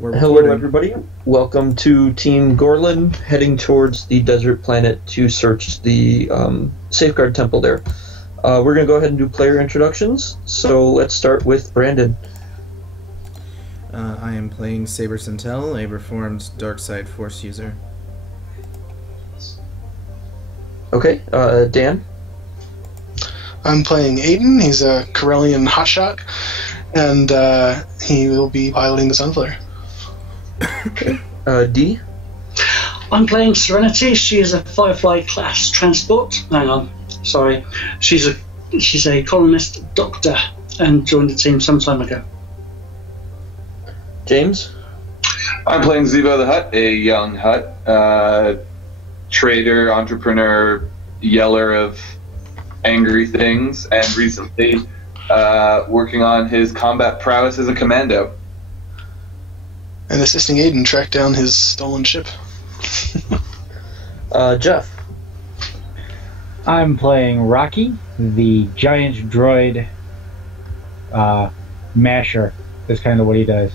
We're Hello, recording. everybody. Welcome to Team Gorlin, heading towards the desert planet to search the Safeguard Temple there. We're going to go ahead and do player introductions, so let's start with Brandon. I am playing Saber Centel, a reformed dark side force user. Okay, Dan. I'm playing Aiden. He's a Corellian hotshot, and he will be piloting the Sunflare. D. I'm playing Serenity. She is a Firefly class transport. Hang on, sorry. She's a colonist doctor and joined the team some time ago. James. I'm playing Zivo the Hutt, a young Hutt, trader, entrepreneur, yeller of angry things, and recently working on his combat prowess as a commando. And assisting Aiden track down his stolen ship. Jeff. I'm playing Rocky, the giant droid masher. That's kind of what he does.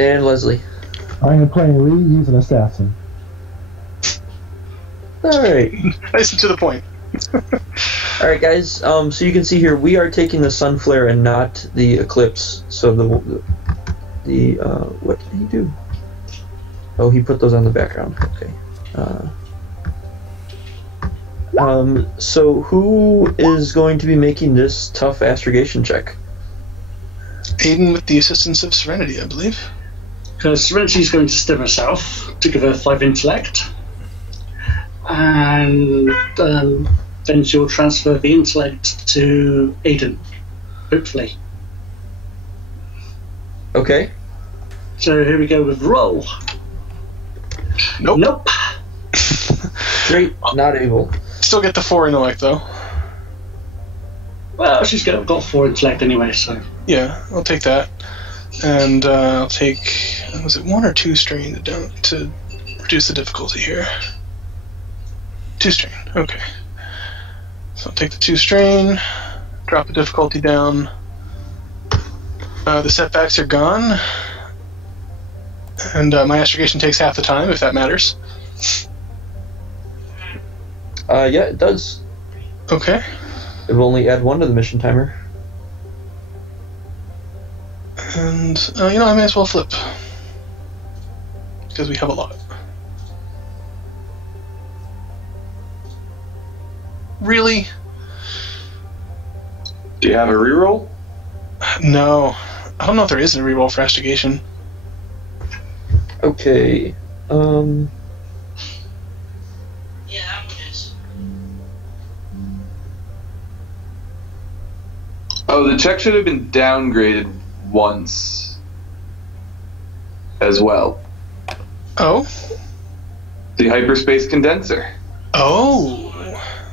And Leslie. I'm playing Lee. He's an assassin. Alright. Nice and to the point. Alright, guys. So you can see here, we are taking the Sunflare and not the Eclipse. So the what did he do? Oh, he put those on the background. Okay. So who is going to be making this tough astrogation check? Aiden with the assistance of Serenity, I believe. Serenity is going to stim herself to give her 5 intellect, and then she'll transfer the intellect to Aiden, hopefully. Okay. So here we go with roll. Nope. Great, not able. Still get the 4 intellect, though. Well, she's got 4 intellect anyway, so. Yeah, I'll take that. And I'll take, was it 1 or 2 strain to reduce the difficulty here? 2 strain, okay. So I'll take the 2 strain, drop the difficulty down. The setbacks are gone. And my astrogation takes half the time, if that matters. Yeah, it does. Okay. It will only add 1 to the mission timer. And, I may as well flip. Because we have a lot. Really? Do you have a reroll? No. I don't know if there is a reroll for astrogation. Okay. Oh, the check should have been downgraded once as well. Oh? The hyperspace condenser. Oh!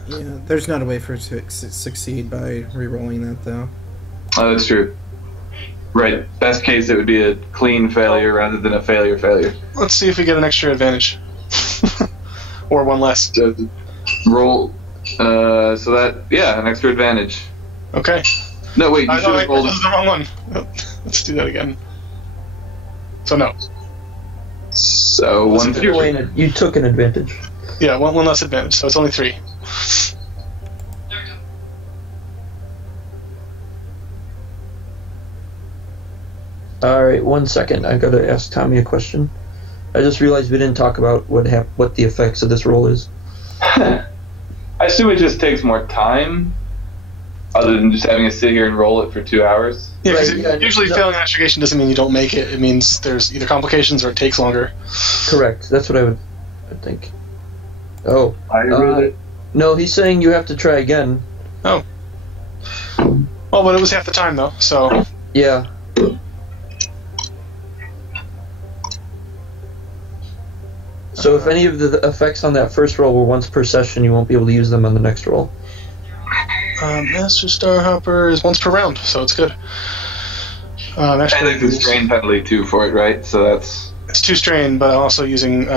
Yeah, there's not a way for it to succeed by re-rolling that, though. Oh, that's true. Right. Best case, it would be a clean failure rather than a failure. Let's see if we get an extra advantage. Or 1 less. So, roll. So that, yeah, an extra advantage. Okay. No, wait, you should have rolled This is the wrong one. Let's do that again. So no. So, Listen, 1 You took an advantage. Yeah, one less advantage, so it's only 3. Alright, 1 second. I gotta ask Tommy a question. I just realized we didn't talk about what the effects of this roll is. I assume it just takes more time, other than just having to sit here and roll it for 2 hours. Yeah, 'cause Right, yeah, usually no. failing astrogation doesn't mean you don't make it. It means there's either complications or it takes longer. Correct. That's what I would think. Oh. I read it. No, he's saying you have to try again. Oh. Well, but it was half the time, though, so... Yeah. So if any of the effects on that first roll were once per session, you won't be able to use them on the next roll. Master Starhopper is once per round, so it's good. And there's a strain penalty, too, for it, right? So that's... It's 2 strain, but I'm also using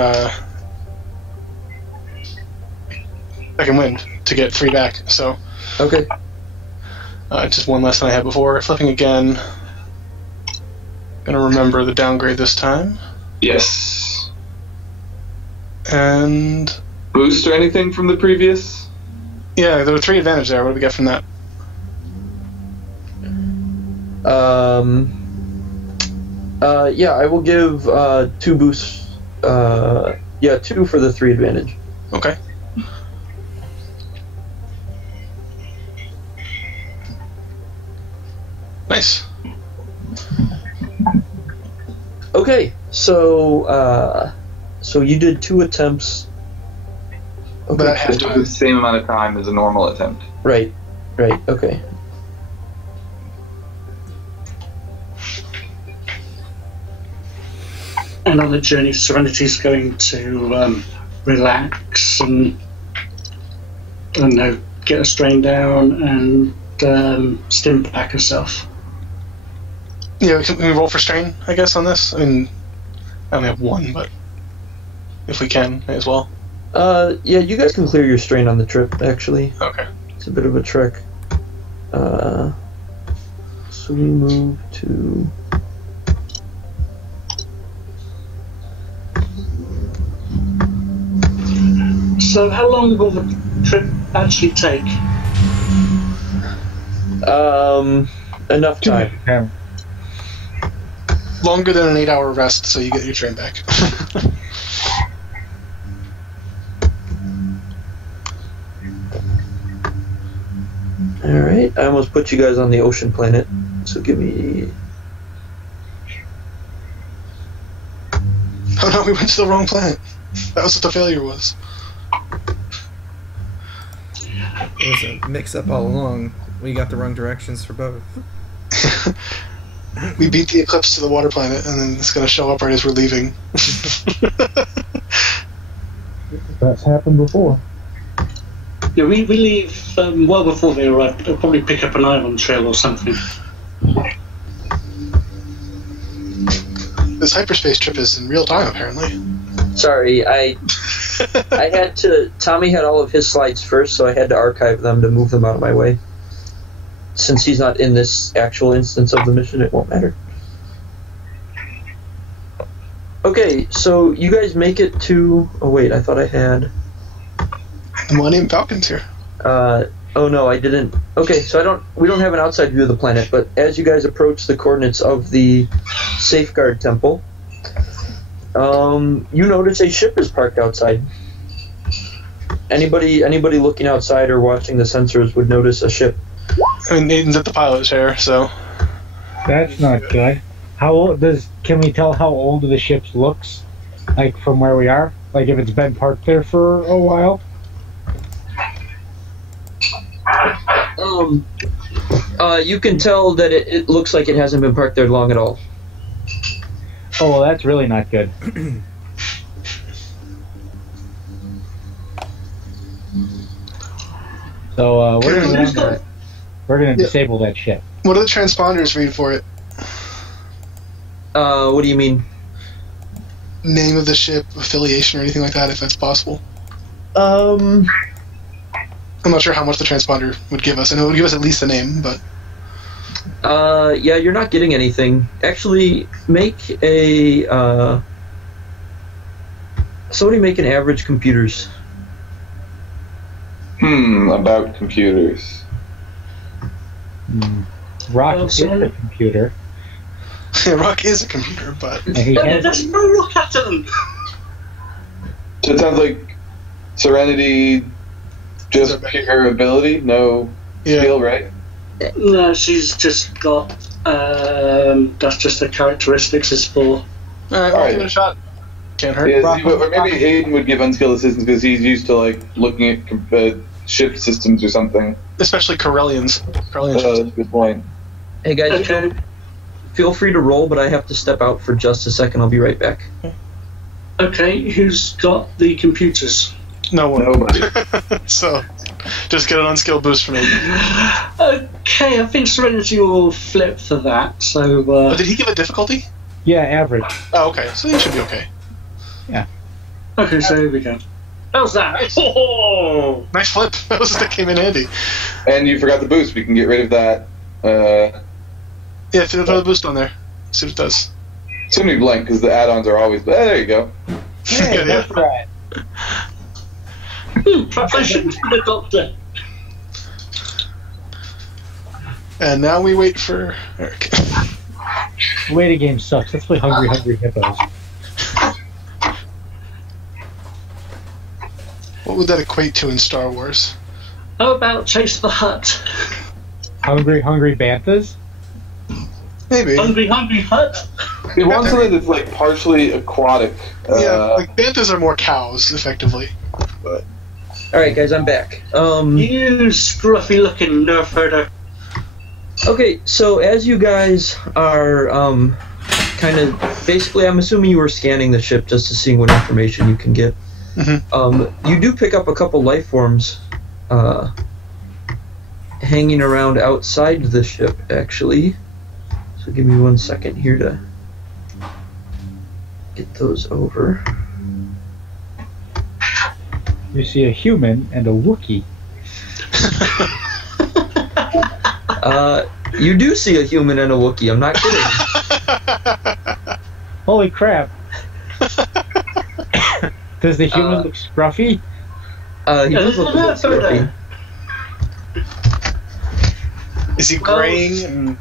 second wind to get 3 back, so... Okay. Just 1 less than I had before. Flipping again. Gonna remember the downgrade this time. Yes. And Boost or anything from the previous? yeah, there were 3 advantage there. What do we get from that? Yeah, I will give 2 boosts. 2 for the 3 advantage. Okay. Nice. Okay, so you did 2 attempts. But that has It was the same amount of time as a normal attempt. Right, okay. And on the journey, Serenity's going to relax and I don't know, get a strain down and stim back herself. Yeah, can we roll for strain, I guess, on this? I mean, I only have 1, but if we can, may as well. Yeah, you guys can clear your strain on the trip, actually. Okay. It's a bit of a trick. So we move to... So how long will the trip actually take? Enough time. Yeah. Longer than an 8-hour rest, so you get your train back. Alright, I almost put you guys on the ocean planet, so give me... Oh no, we went to the wrong planet. That was what the failure was. It was a mix-up all along. We got the wrong directions for both. We beat the eclipse to the water planet, and then it's going to show up right as we're leaving. That's happened before. Yeah, we leave well before they arrive. They'll probably pick up an island trail or something. This hyperspace trip is in real time, apparently. Sorry, I had to... Tommy had all of his slides first, so I had to archive them to move them out of my way. Since he's not in this actual instance of the mission, it won't matter. Okay, so you guys make it to... Oh wait, I thought I had... The Millennium Falcon's here. Oh no, I didn't... Okay, so we don't have an outside view of the planet, but as you guys approach the coordinates of the Safeguard Temple, you notice a ship is parked outside. Anybody looking outside or watching the sensors would notice a ship. I mean, Aiden's at the pilot chair, so... That's not good. How old can we tell how old the ship looks? Like from where we are? Like if it's been parked there for a while? You can tell that it looks like it hasn't been parked there long at all. Oh, well, that's really not good. So we're gonna disable that ship. What do the transponders read for it? What do you mean? Name of the ship, affiliation, or anything like that, if that's possible. Um, I'm not sure how much the transponder would give us. I know it would give us at least a name, but... yeah, you're not getting anything. Actually, make a, somebody make an average computers. About computers. Rock is a computer. Yeah, Rock is a computer, but... And he has, There's no rock at them! So it sounds like Serenity, just pure ability, no skill, right? No, she's just got... that's just her characteristics is for... Alright, I'll give it a shot. Can't hurt. Yeah, or maybe Aiden would give unskilled assistance because he's used to like looking at ship systems or something. Especially Corellians. That's a good point. Hey guys, Okay. feel free to roll, but I have to step out for just a second. I'll be right back. Okay, who's got the computers? No one. Nobody. So, just get an unskilled boost from Aiden. Okay, I think Serenity will flip for that, so... But did he give a difficulty? yeah, average. Oh, okay. So he should be okay. Okay, so here we go. How's that? Oh! Nice flip. That came in handy. And you forgot the boost. We can get rid of that. Yeah, throw the boost on there. See what it does. It's gonna be blank because the add-ons are always. There you go. Hey, that's right. Perhaps I shouldn't be the doctor. And now we wait for Eric. Waiting game sucks. Let's play Hungry Hippos. What would that equate to in Star Wars? How about Chase the Hut? Hungry Banthas? Maybe. Hungry Hut? We want something that's like partially aquatic. Yeah, like banthas are more cows, effectively. But Alright, guys, I'm back. You scruffy looking nerf herder. Okay, so as you guys are kind of basically, I'm assuming you were scanning the ship just to see what information you can get. You do pick up a couple life forms hanging around outside the ship, actually. So give me 1 second here to get those over. You see a human and a Wookiee. You do see a human and a Wookiee, I'm not kidding. Holy crap. Does the human look scruffy? He does look a bit scruffy. is he graying and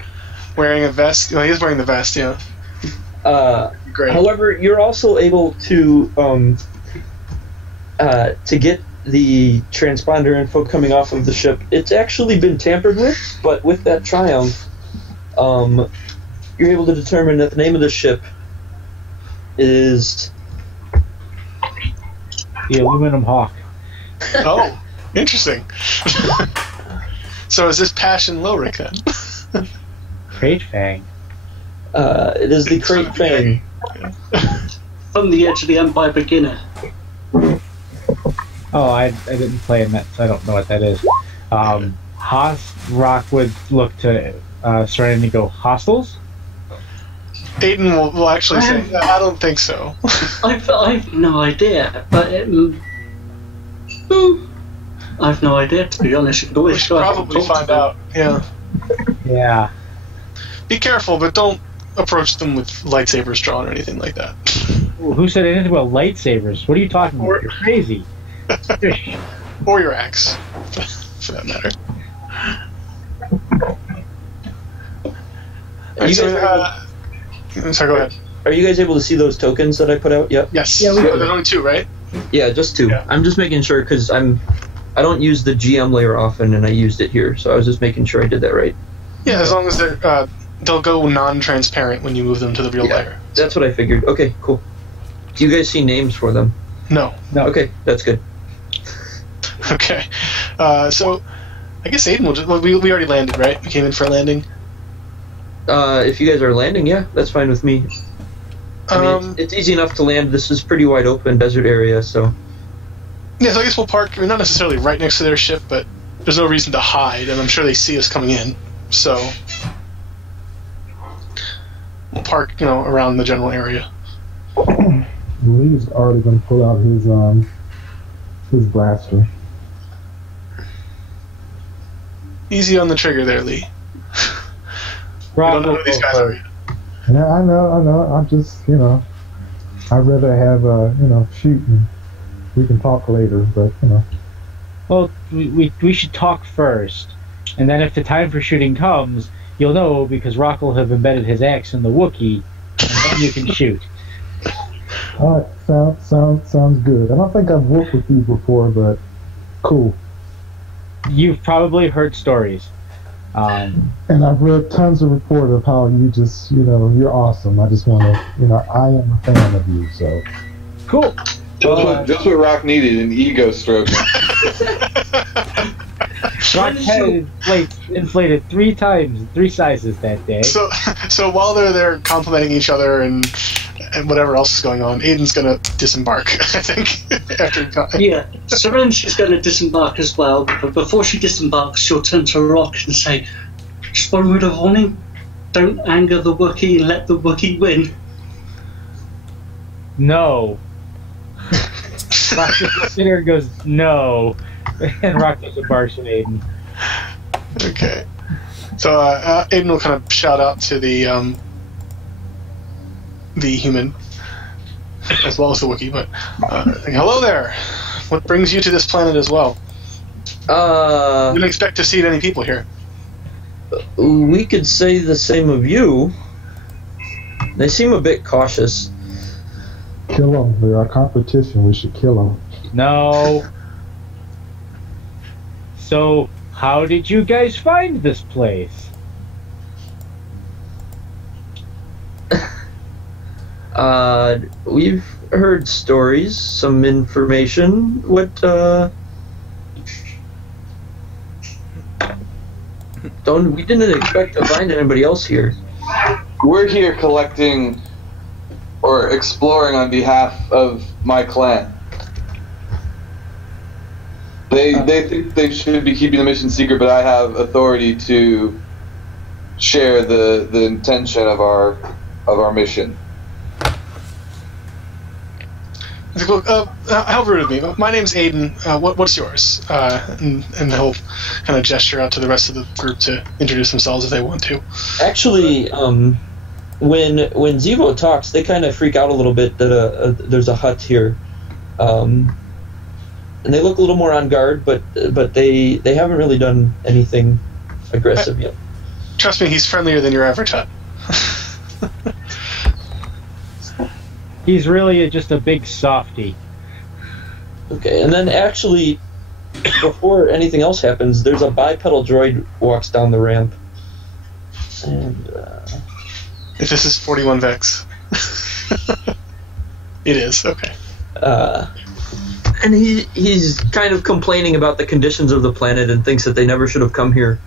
wearing a vest? Well, he is wearing the vest, yeah. Gray. However, you're also able to get the transponder info coming off of the ship. It's actually been tampered with, but with that triumph, you're able to determine that the name of the ship is The Aluminum Hawk. Oh, interesting. So is this Passion Lilric then? Crate Fang. it is the Crate Fang. From the Edge of the Empire beginner. Oh, I didn't play in that, so I don't know what that is. Haas Rock would look to Serenity go Hostels? Aiden will actually say, I don't think so. I've no idea, but I've no idea, to be honest. You could We always should probably find out. Yeah. Yeah. Be careful, but don't approach them with lightsabers drawn or anything like that. Who said anything about lightsabers? What are you talking about? You're crazy. Or your axe, for that matter. Sorry, go ahead. Are you guys able to see those tokens that I put out? Yep. Yes. Yeah, There's only 2, right? Yeah, just 2. Yeah. I'm just making sure because I don't use the GM layer often, and I used it here, so I was just making sure I did that right. Yeah, as long as they'll go non-transparent when you move them to the real layer. That's what I figured. Okay, cool. Do you guys see names for them? No. Okay, that's good. Okay. So, I guess Aiden will just... Well, we already landed, right? We came in for a landing? If you guys are landing, yeah, that's fine with me. I mean, it's easy enough to land. This is pretty wide open desert area, so... Yeah, so I guess we'll park... I mean, not necessarily right next to their ship, but there's no reason to hide, and I'm sure they see us coming in. So... We'll park, around the general area. Lee's already going to pull out his blaster. Easy on the trigger there, Lee. We don't know who these guys are. Yeah, I know. I'm just, I'd rather have, shoot and we can talk later, but, Well, we should talk first. And then if the time for shooting comes, you'll know because Rock will have embedded his axe in the Wookiee, and then you can shoot. Alright, sounds good. I don't think I've worked with you before, but cool. You've probably heard stories. And I've read tons of reports of how you just, you're awesome. I just want to, I am a fan of you, so. Cool. Just what Rock needed, an ego stroke. Rock's head is inflated 3 times, 3 sizes that day. So while they're there complimenting each other and whatever else is going on, Aiden's gonna disembark, I think. Yeah, Serene's going to disembark as well, but before she disembarks, she'll turn to Rock and say, just one word of warning, don't anger the Wookiee and let the Wookiee win. No. Rock just looks at her and goes, no. And Rock disembarks with Aiden. Okay. So Aiden will kind of shout out to the the human, as well as the Wookiee. But hello there. What brings you to this planet as well? You didn't expect to see any people here. We could say the same of you. They seem a bit cautious. Kill them. They're our competition. We should kill them. No. So, how did you guys find this place? We've heard stories, some information. We didn't expect to find anybody else here. We're here collecting or exploring on behalf of my clan. They think they should be keeping the mission secret, but I have authority to share the intention of our mission. He's like, look, how rude of me. My name's Aiden. What's yours? And he'll kind of gesture out to the rest of the group to introduce themselves if they want to. Actually, when Zevo talks, they kind of freak out a little bit that there's a hut here, and they look a little more on guard. But they haven't really done anything aggressive yet. Trust me, he's friendlier than your average hut. He's really just a big softy. Okay, and then actually, before anything else happens, there's a bipedal droid walks down the ramp. And, if this is 41 Vex. It is, okay. And he's kind of complaining about the conditions of the planet and thinks that they never should have come here.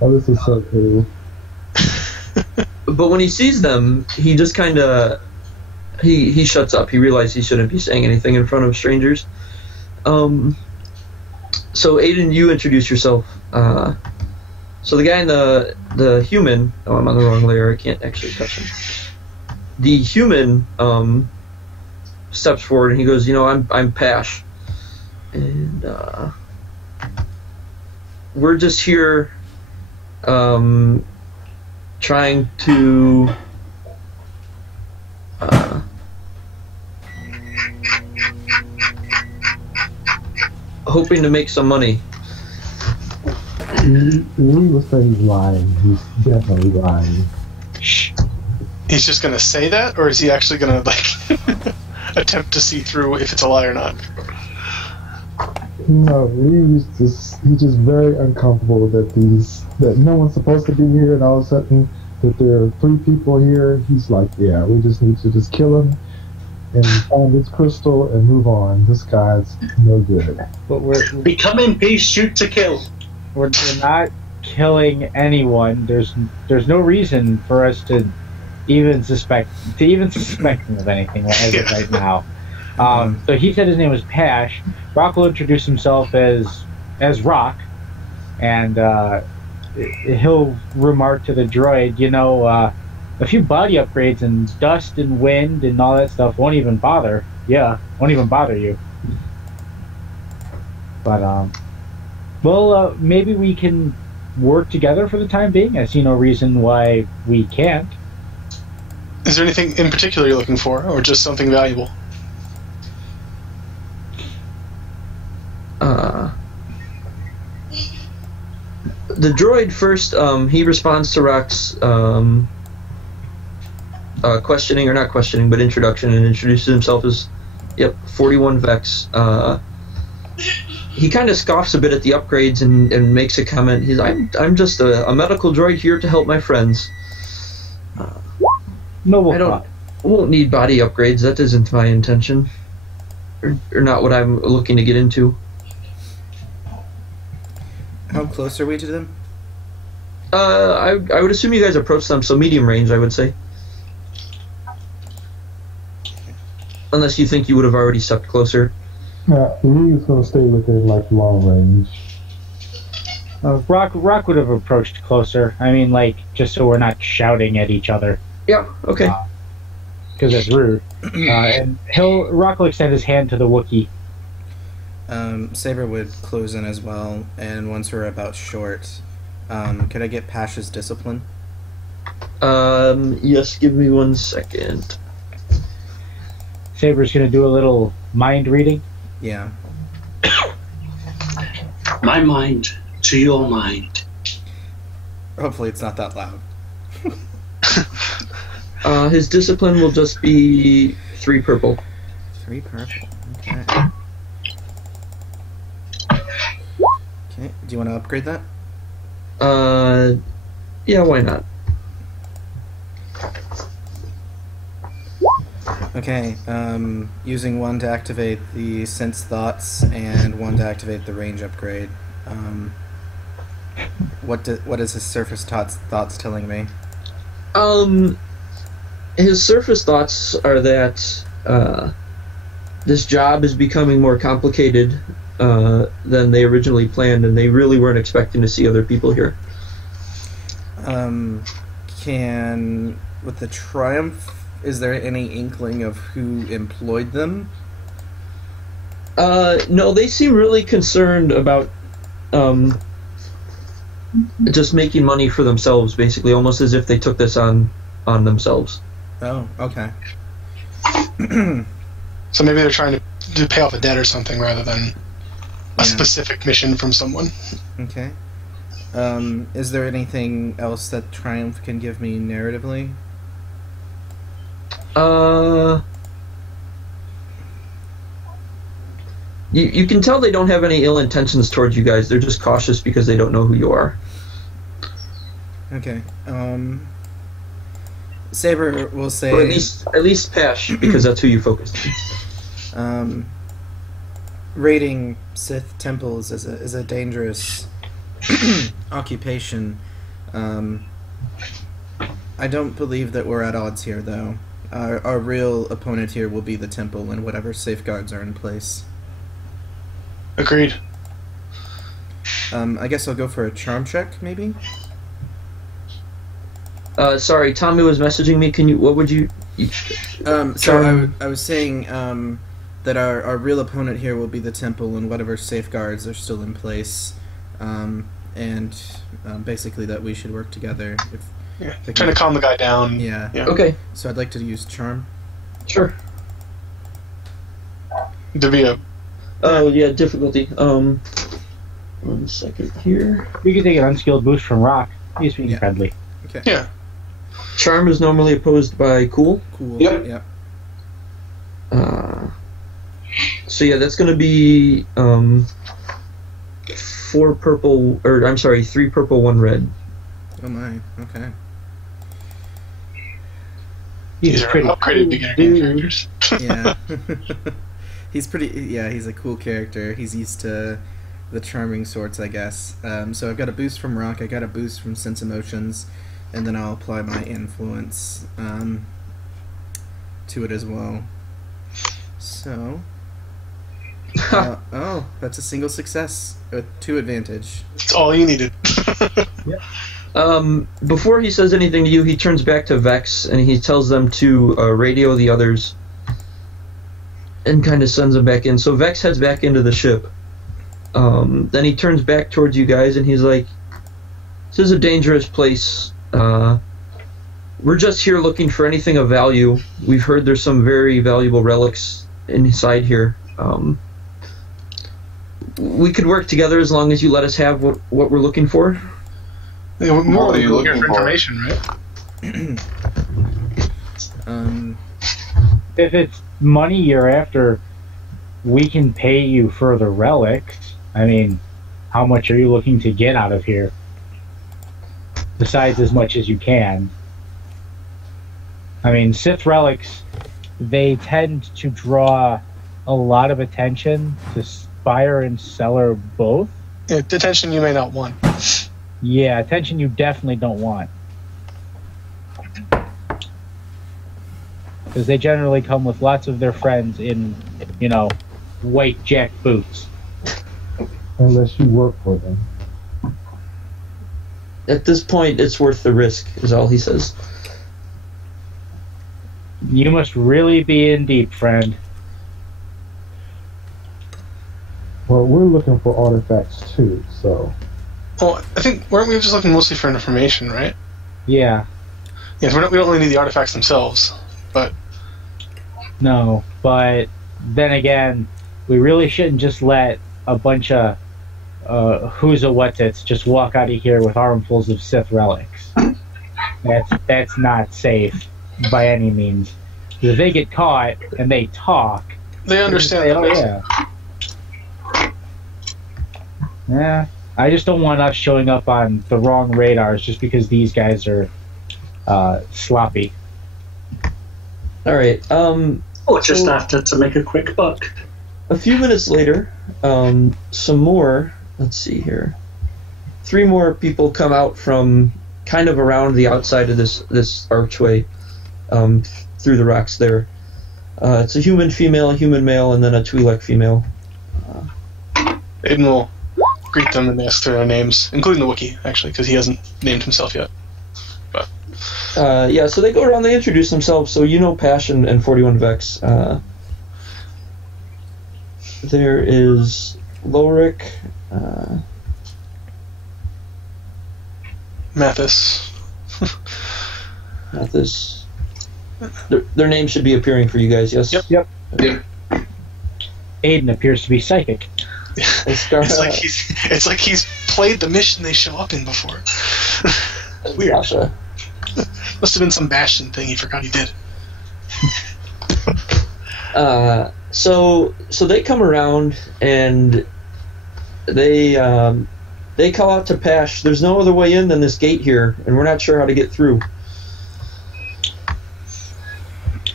Oh, this is so cool. But when he sees them, he just kind of... He shuts up. He realizes he shouldn't be saying anything in front of strangers. So Aiden, you introduce yourself. So the guy in the human... Oh, I'm on the wrong layer. I can't actually touch him. The human steps forward and he goes, I'm Pash. And we're just here trying to... hoping to make some money. We will say he's lying. He's definitely lying. He's just going to say that, or is he actually going to attempt to see through if it's a lie or not? No, he's just very uncomfortable that no one's supposed to be here, and all of a sudden that there are 3 people here. He's like, yeah, we just need to just kill him and find this crystal and move on. This guy's no good. But we're Become in peace, shoot to kill. we're not killing anyone. There's no reason for us to even suspect him of anything as of right now. So he said his name was Pash. Rock will introduce himself as Rock, and he'll remark to the droid, a few body upgrades and dust and wind and all that stuff won't even bother you. But maybe we can work together for the time being. I see no reason why we can't. Is there anything in particular you're looking for, or just something valuable? The droid first, he responds to Rock's questioning, or not questioning, but introduction, and introduces himself as, 41 Vex. He kind of scoffs a bit at the upgrades and makes a comment. He's, I'm just a medical droid here to help my friends. I won't need body upgrades. That isn't my intention, or not what I'm looking to get into. How close are we to them? I would assume you guys approach them, so medium range, I would say. Unless you think you would have already stepped closer. Yeah, he's going to stay within long range. Rock would have approached closer. I mean, just so we're not shouting at each other. Yeah, okay. Because that's rude. And Rock will extend his hand to the Wookiee. Saber would close in as well, and once we're about short, could I get Pash's discipline? Yes, give me 1 second. Saber's going to do a little mind reading. Yeah. My mind to your mind. Hopefully it's not that loud. His discipline will just be 3 purple. 3 purple. Okay. Okay. Do you want to upgrade that? Yeah, why not? Okay. Using 1 to activate the sense thoughts and 1 to activate the range upgrade. What is his surface thoughts telling me? His surface thoughts are that this job is becoming more complicated than they originally planned, and they really weren't expecting to see other people here. With the Triumph, is there any inkling of who employed them? No, they seem really concerned about just making money for themselves, basically, almost as if they took this on themselves. Oh, okay. So maybe they're trying to pay off a debt or something rather than a specific mission from someone. Okay. Is there anything else that Triumph can give me narratively? You can tell they don't have any ill intentions towards you guys. They're just cautious because they don't know who you are. Okay. Saber will say... Or at least Pesh, because that's who you focused on. Raiding Sith temples is a dangerous occupation. I don't believe that we're at odds here, though. Our real opponent here will be the temple and whatever safeguards are in place. Agreed. I guess I'll go for a charm check, maybe? Sorry, Tommy was messaging me. What would you... So I was saying that our real opponent here will be the temple and whatever safeguards are still in place, and basically that we should work together. Trying to calm the guy down. Yeah. Okay. So I'd like to use charm. Sure. To be a... Oh, yeah, difficulty. 1 second here. You can take an unskilled boost from Rock. He's being friendly. Okay. Yeah. Charm is normally opposed by Cool. Cool. Yep. So yeah, that's going to be 4 purple, or I'm sorry, 3 purple, 1 red. Oh my. Okay. These are upgraded beginner game characters. Yeah. He's a cool character. He's used to the charming sorts, I guess. So I've got a boost from Rock, I got a boost from Sense Emotions, and then I'll apply my influence to it as well. So... that's a single success with 2 advantage. That's all you needed. Yep. Before he says anything to you, he turns back to Vex and he tells them to radio the others and kind of sends them back in. So Vex heads back into the ship. Then he turns back towards you guys and he's like, "This is a dangerous place. We're just here looking for anything of value. We've heard there's some very valuable relics inside here. We could work together as long as you let us have what we're looking for." Yeah, we're more What are you looking looking for for? information, right? If it's money you're after, we can pay you for the relics. I mean, how much are you looking to get out of here? Besides as much as you can. I mean, Sith relics, they tend to draw a lot of attention to buyer and seller both. Yeah, attention you may not want. Yeah, attention you definitely don't want. Because they generally come with lots of their friends in, white jack boots. Unless you work for them. At this point, it's worth the risk, is all he says. You must really be in deep, friend. Well, we're looking for artifacts too, so... Well, I think, weren't we just looking mostly for information, right? Yeah. Yes, we don't really need the artifacts themselves, but... No, but then again, we really shouldn't just let a bunch of who's a what's it's just walk out of here with armfuls of Sith relics. That's not safe by any means. If they get caught and they talk, They understand. say, oh yeah. Yeah, I just don't want us showing up on the wrong radars just because these guys are sloppy. All right. Or just after to make a quick buck. A few minutes later, some more. Let's see here. 3 more people come out from kind of around the outside of this archway, through the rocks there. It's a human female, a human male, and then a Twi'lek female. Aiden will greet them and ask their names, including the Wookiee, actually, because he hasn't named himself yet. But Yeah, so they go around, they introduce themselves. So you know Passion and 41 Vex. There is Lorik. Mathis. Mathis. Their names should be appearing for you guys, yes? Yep. Yeah. Aiden appears to be psychic. It's like he's played the mission they show up in before. Weird. Sasha. Must have been some Bastion thing he forgot he did. So they come around and they call out to Pash. There's no other way in than this gate here, and we're not sure how to get through.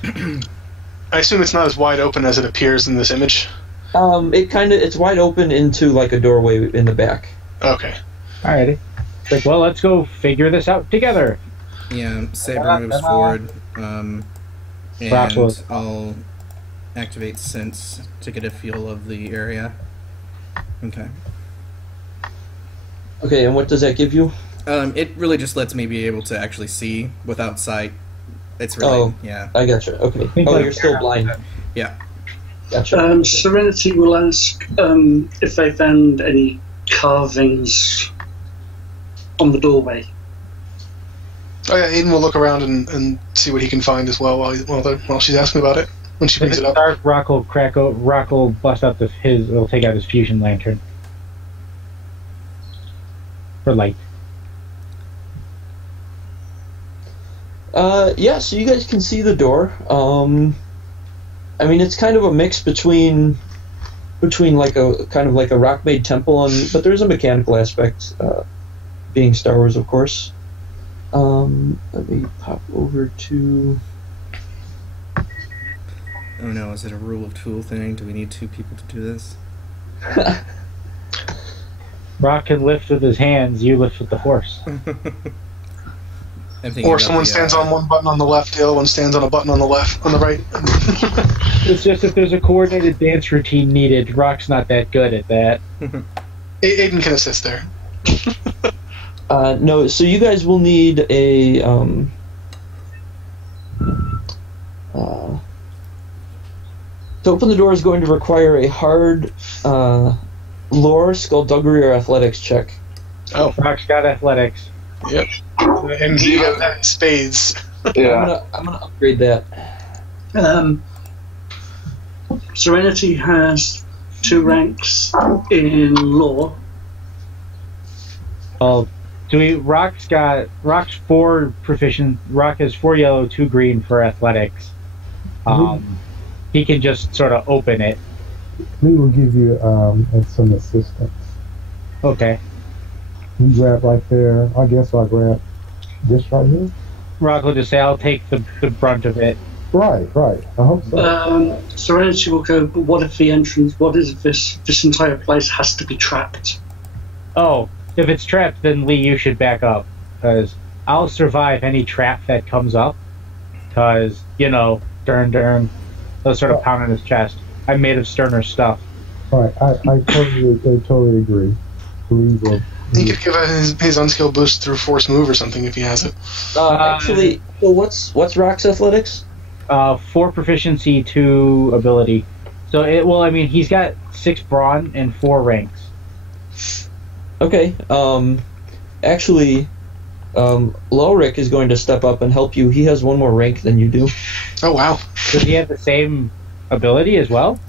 I assume it's not as wide open as it appears in this image. It's wide open into like a doorway in the back. Okay. Alrighty. Like, well, let's go figure this out together. Yeah, Saber moves forward, and Rockwood. I'll activate Sense to get a feel of the area. Okay. Okay, and what does that give you? It really just lets me be able to actually see without sight. It's really, yeah. I gotcha. Okay. Oh, you're still blind. Yeah. Gotcha. Serenity will ask if they found any carvings on the doorway. Oh yeah, Aiden will look around and see what he can find as well while she's asking about it when she brings it up. Dark Rock will bust out he'll take out his fusion lantern. For light. Yeah, so you guys can see the door. I mean, it's kind of a mix between like a kind of like a rock-made temple, but there's a mechanical aspect, being Star Wars, of course. Let me pop over to. Oh no, is it a rule of tool thing? Do we need 2 people to do this? Rock can lift with his hands, you lift with the horse. Or someone stands on one button on the left, the other one stands on a button on the right. It's just if there's a coordinated dance routine needed, Rock's not that good at that. Aiden can assist there. No, so you guys will need a to open the door is going to require a hard lore, skullduggery, or athletics check. Oh, Rock's got athletics. Yep. And he has that in spades. Yeah. I'm gonna upgrade that. Serenity has 2 ranks in lore. Rock's 4 proficient. Rock has 4 yellow, 2 green for athletics. He can just sort of open it. We will give you some assistance. Okay. You grab right there. I guess I'll grab this right here. Rock will just say, "I'll take the brunt of it." Right. I hope so. Serenity will go, but what if the entrance, what if this entire place has to be trapped? Oh, if it's trapped, then Lee, you should back up. Because I'll survive any trap that comes up. Because, Dern, they'll sort of pound on his chest. I'm made of sterner stuff. Right, I totally agree. He could give his unskilled boost through force move or something if he has it. Actually, well, what's Rock's athletics? 4 proficiency, 2 ability. So he's got 6 brawn and 4 ranks. Okay. Actually, Lorik is going to step up and help you. He has 1 more rank than you do. Oh wow! Does he have the same ability as well?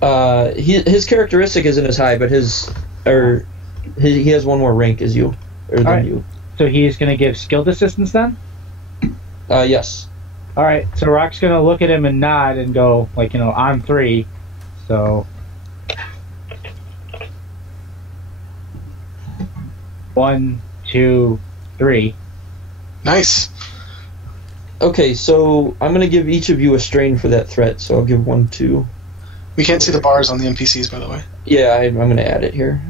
His characteristic isn't as high, but he has one more rank as you, than right. you. So he's going to give skilled assistance then? Yes. All right. So Rock's going to look at him and nod and go, like, on 3. So 1, 2, 3. Nice. Okay, so I'm gonna give each of you a strain for that threat. So I'll give 1, 2. We can't see the bars on the NPCs, by the way. Yeah, I'm gonna add it here.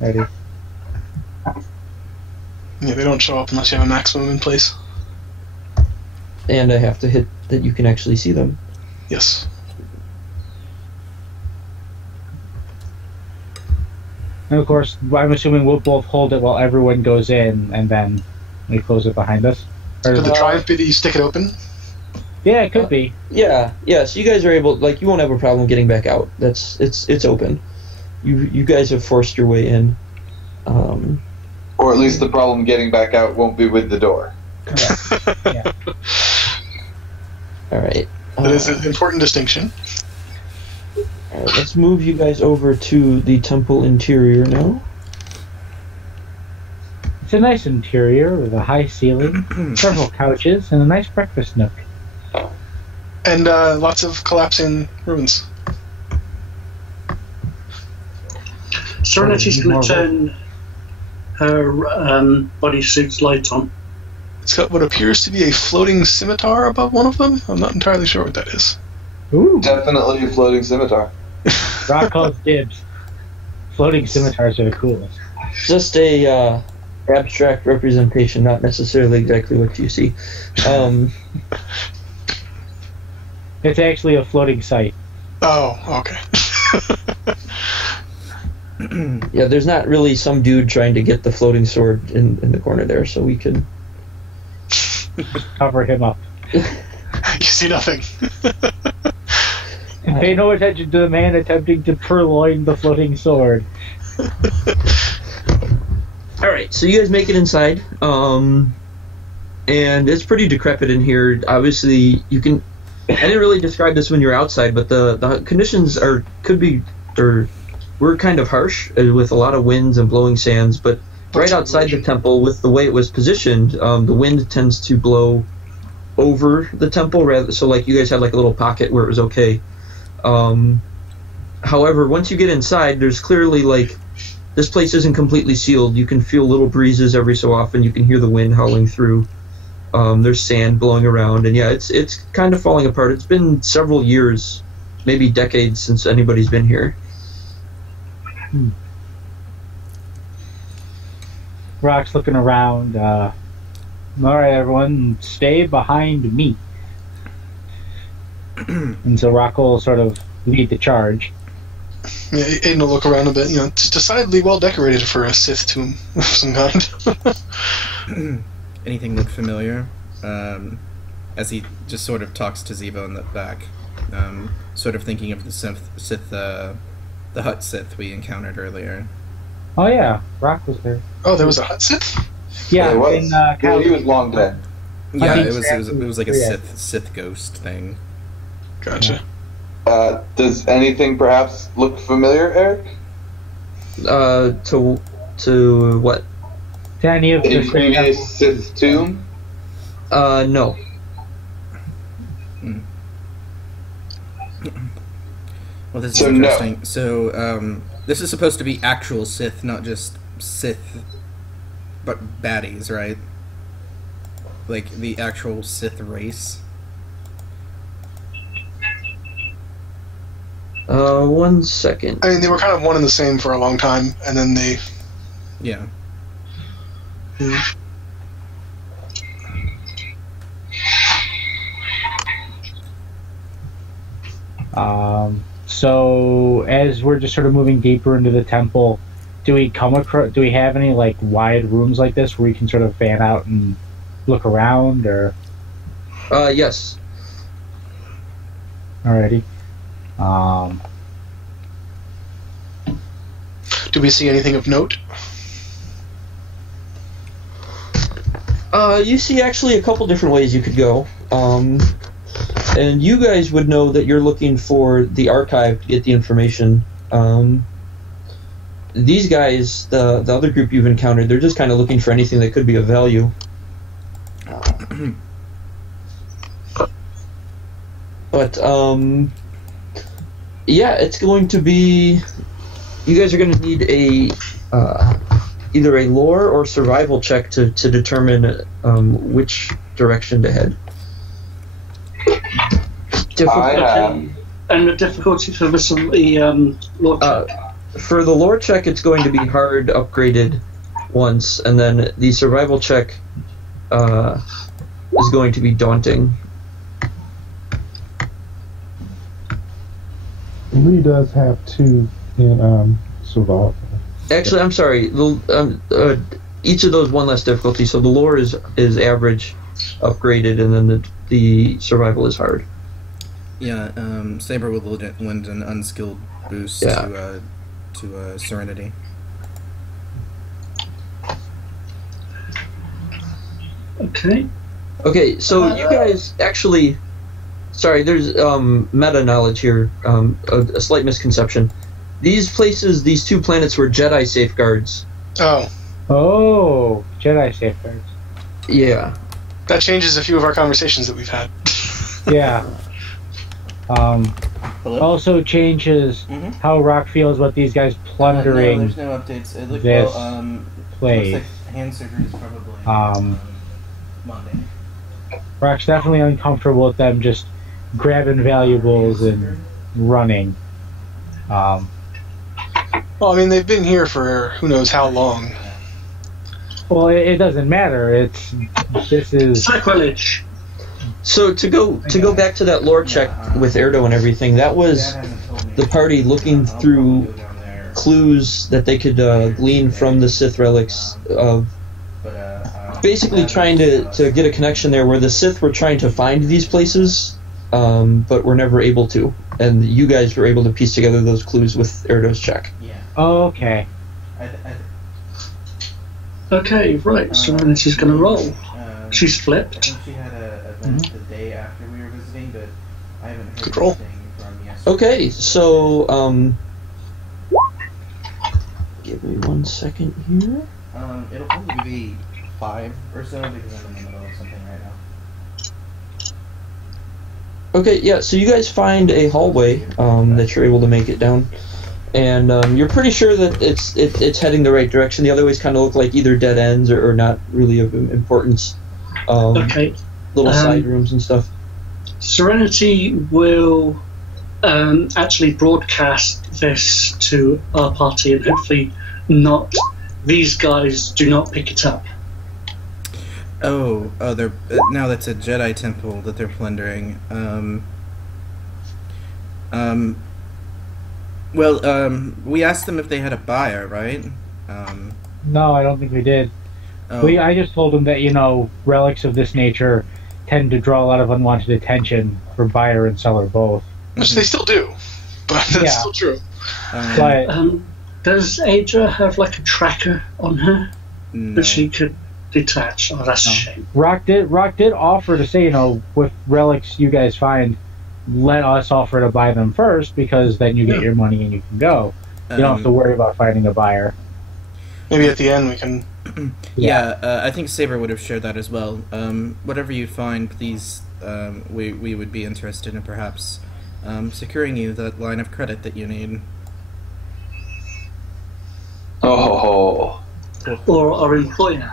Ready. Yeah, they don't show up unless you have a maximum in place. And I have to hit that you can actually see them. Yes. And of course, I'm assuming we'll both hold it while everyone goes in, and then we close it behind us. Or Could the triumph be that you stick it open? Yeah, it could be. Yeah. So you guys are able, you won't have a problem getting back out. It's open. You guys have forced your way in. Or at least the problem getting back out won't be with the door. Correct. Yeah. All right. That is an important distinction. All right, let's move you guys over to the temple interior now. It's a nice interior with a high ceiling, several couches, and a nice breakfast nook. And lots of collapsing ruins. Serenity's going to turn her bodysuit's light on. It's got what appears to be a floating scimitar above one of them. I'm not entirely sure what that is. Ooh. Definitely a floating scimitar. Rock calls dibs. Floating scimitars are the coolest. Just a abstract representation, not necessarily exactly what you see. It's actually a floating site. Oh, okay. Yeah, there's not really some dude trying to get the floating sword in the corner there, so we could Cover him up. You see nothing. And pay no attention to the man attempting to purloin the floating sword. Alright, so you guys make it inside. And it's pretty decrepit in here. Obviously, you can... I didn't really describe this when you're outside, but the conditions were kind of harsh, with a lot of winds and blowing sands, but right outside the temple, with the way it was positioned, the wind tends to blow over the temple, rather, so like you guys had like a little pocket where it was okay. However, once you get inside, there's clearly like this place isn't completely sealed. You can feel little breezes every so often. You can hear the wind howling through. There's sand blowing around, and yeah, it's kind of falling apart. It's been several years, maybe decades, since anybody's been here. Rock's looking around. All right, everyone, stay behind me. And so Rock will sort of lead the charge. Yeah, Aiden will look around a bit. It's decidedly well decorated for a Sith tomb of some kind. Anything look familiar? As he just sort of talks to Zivo in the back, sort of thinking of the Sith, the Hut Sith we encountered earlier. Oh yeah, Rock was there. Oh, there was a Hut Sith? Yeah, it was. in, Well, he was long dead. Yeah, think it was like a yeah. Sith ghost thing. Gotcha. Does anything perhaps look familiar, Eric? To what? To any of A the previous Sith tomb? No. Well, this is So interesting. no. So, this is supposed to be actual Sith, not just Sith, but baddies, right? Like the actual Sith race. 1 second. I mean, they were kind of one and the same for a long time, and then they... Yeah. So as we're just sort of moving deeper into the temple, do we have any like wide rooms like this where we can sort of fan out and look around, or? Yes. Alrighty. Do we see anything of note? You see actually a couple different ways you could go. And you guys would know that you're looking for the archive to get the information. These guys, the other group you've encountered, they're just kind of looking for anything that could be of value. But, yeah, it's going to be... You guys are going to need either a lore or survival check to determine which direction to head. Difficulty. And the difficulty for the lore check? For the lore check, it's going to be hard upgraded once, and then the survival check is going to be daunting. Lee does have 2 in survival. Actually, I'm sorry. Each of those one less difficulty. So the lore is average, upgraded, and then the survival is hard. Yeah, Saber will lend an unskilled boost to Serenity. Okay. Okay, so you guys actually... Sorry, there's meta knowledge here, a slight misconception. These places, these 2 planets were Jedi safeguards. Oh, Jedi safeguards. Yeah. That changes a few of our conversations that we've had. Yeah. Also changes how Rock feels about these guys plundering. No, there's no updates. It looks this looks place. like hand surgery is probably Monday. Rock's definitely uncomfortable with them just grabbing valuables and running. Well, I mean, they've been here for who knows how long. Well, it doesn't matter. This is sacrilege. So to go back to that lore check with Erdo and everything, that was the party looking through clues that they could glean from the Sith relics of basically trying to get a connection there where the Sith were trying to find these places, but were never able to. And you guys were able to piece together those clues with Erdo's check. Yeah. Oh, okay. Okay, right. Serenity's going to roll. She's flipped. I think she had a event the day after we were visiting, but I haven't heard Good roll. anything from yesterday. Okay, so give me 1 second here. It'll probably be 5 or so because I'm in the middle of something right now. Okay, yeah, so you guys find a hallway that you're able to make it down, and you're pretty sure that it's heading the right direction. The other ways kind of look like either dead ends or not really of importance. Okay. Little side rooms and stuff. Serenity will actually broadcast this to our party and hopefully not. These guys do not pick it up. Oh, they're now that's a Jedi temple that they're plundering. We asked them if they had a buyer, right? No, I don't think we did. Oh. I just told them that, relics of this nature tend to draw a lot of unwanted attention for buyer and seller both. Which they still do, but that's still true. But does Adra have like a tracker on her that she could detach? Oh, that's a shame. Rock did offer to say, with relics you guys find, let us offer to buy them first because then you get your money and you can go. You don't have to worry about finding a buyer. Maybe at the end we can... I think Saber would have shared that as well. Whatever you find, please, we would be interested in perhaps securing you that line of credit that you need. Oh. Or our employer.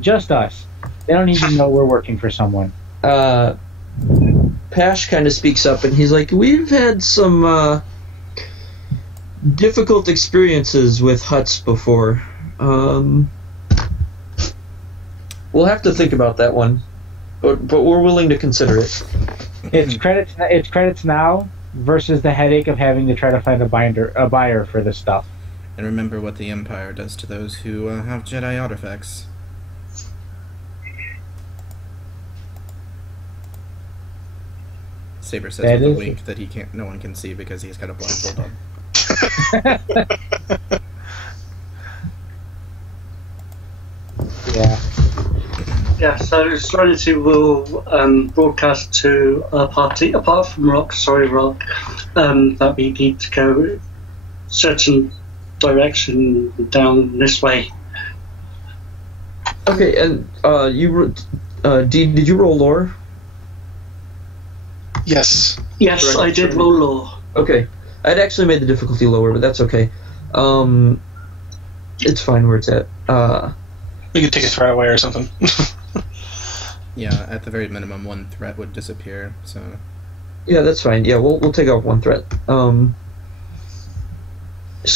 Just us. They don't even know we're working for someone. Pash kind of speaks up and he's like, we've had some difficult experiences with huts before. We'll have to think about that one, but we're willing to consider it. It's credits now versus the headache of having to try to find a buyer for this stuff. And remember what the Empire does to those who have Jedi artifacts. Saber says with a wink that no one can see because he's got a blindfold on. Yeah, so Serenity will broadcast to a party, apart from Rock, that we need to go certain direction down this way. Okay, and did you roll lore? Yes. Yes, I did roll lore. Okay. I'd actually made the difficulty lower, but that's okay. It's fine where it's at. We could take a threat away or something. Yeah, at the very minimum, one threat would disappear. So. Yeah, that's fine. Yeah, we'll take off one threat. So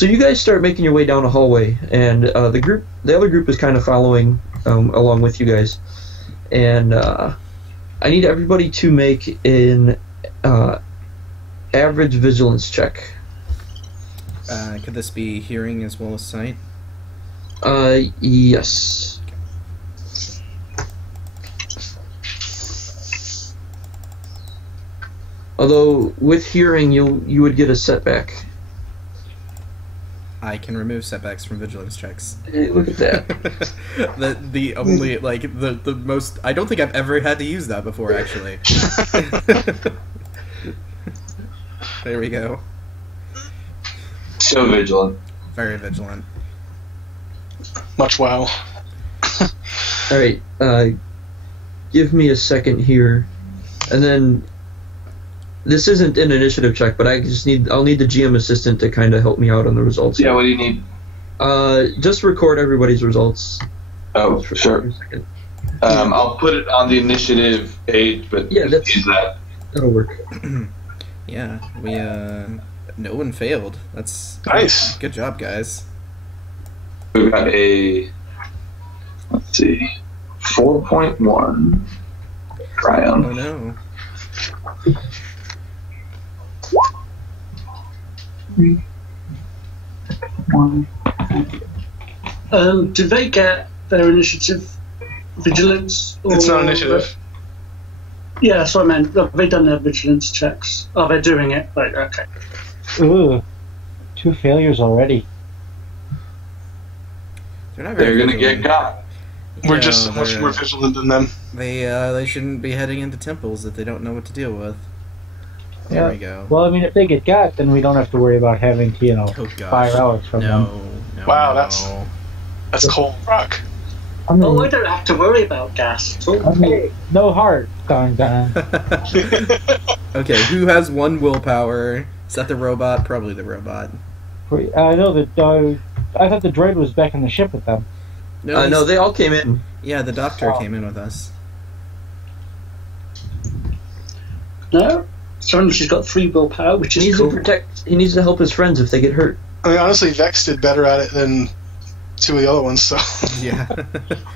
you guys start making your way down a hallway, and the other group is kind of following along with you guys. And I need everybody to make an average vigilance check. Could this be hearing as well as sight? Yes. Although with hearing, you would get a setback. I can remove setbacks from vigilance checks. Hey, look at that. the only the most. I don't think I've ever had to use that before, actually. There we go. So vigilant. Very vigilant. Much wow. All right. Give me a second here, and then. This isn't an initiative check, but I'll need the GM assistant to kind of help me out on the results. Yeah, what do you need? Just record everybody's results. Oh, sure. I'll put it on the initiative page, but yeah, use that. That'll work. Yeah, we no one failed. That's nice. Good job, guys. We got a 4.1 triumph. Oh no. Do they get their initiative vigilance? Or it's not initiative. Yeah, that's what I meant. Have they done their vigilance checks? Oh, they're doing it. Right, okay. Ooh, 2 failures already. They're gonna get got. We're just so much more vigilant than them. They shouldn't be heading into temples that they don't know what to deal with. There we go. Well, I mean, if they get got, then we don't have to worry about having to, fire out from them. No, wow, that's cold rock. I mean, I don't have to worry about gas at all. I mean, no heart. Dun, dun. Okay, who has 1 willpower? Is that the robot? Probably the robot. I know that. I thought the droid was back in the ship with them. No, they all came in. Yeah, the doctor came in with us. No? She's got 3 willpower, which is cool. He needs to help his friends if they get hurt. I mean, honestly, Vex did better at it than 2 of the other ones, so... Yeah.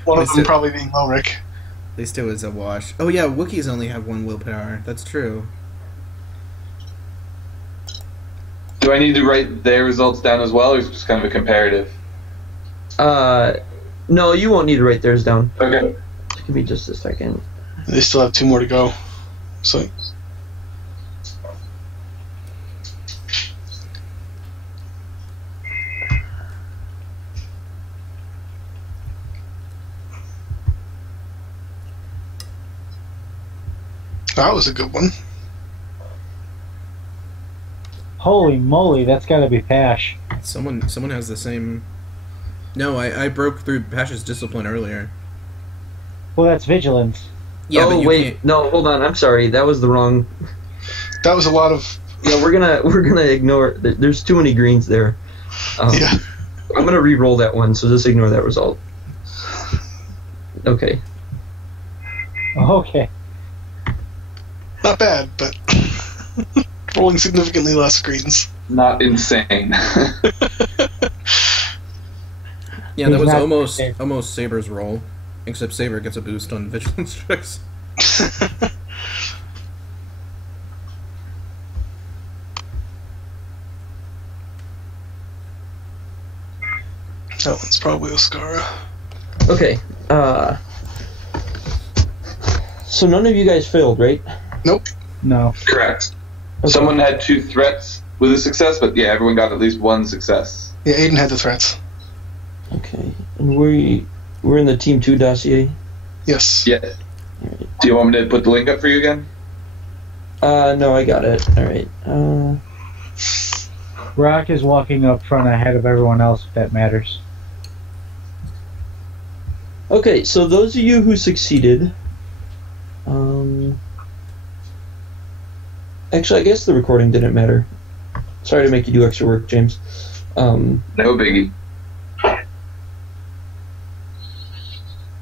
One of them probably being Lelric. At least it was a wash. Oh yeah, Wookiees only have 1 willpower. That's true. Do I need to write their results down as well, or is it just kind of a comparative? No, you won't need to write theirs down. Okay. Give me just a second. They still have 2 more to go. So... That was a good one. Holy moly, that's got to be Pash. Someone has the same... No, I broke through Pash's discipline earlier. Well, that's vigilance. Yeah, but you wait, can't... no, hold on. I'm sorry, that was the wrong. That was a lot of. Yeah, we're gonna ignore. There's too many greens there. Yeah. I'm gonna re-roll that one, so just ignore that result. Okay. Okay. Not bad, but rolling significantly less greens. Not insane. Yeah, that was almost Saber's roll, except Saber gets a boost on vigilance checks. That one's probably Oscara. Okay. So none of you guys failed, right? Nope. No. Correct. Okay. Someone had 2 threats with a success, but yeah, everyone got at least 1 success. Yeah, Aiden had the threats. Okay. And we're in the Team 2 dossier? Yes. Yeah. Do you want me to put the link up for you again? No, I got it. Alright. Rock is walking up front ahead of everyone else, if that matters. Okay, so those of you who succeeded... Actually, I guess the recording didn't matter. Sorry to make you do extra work, James. No biggie.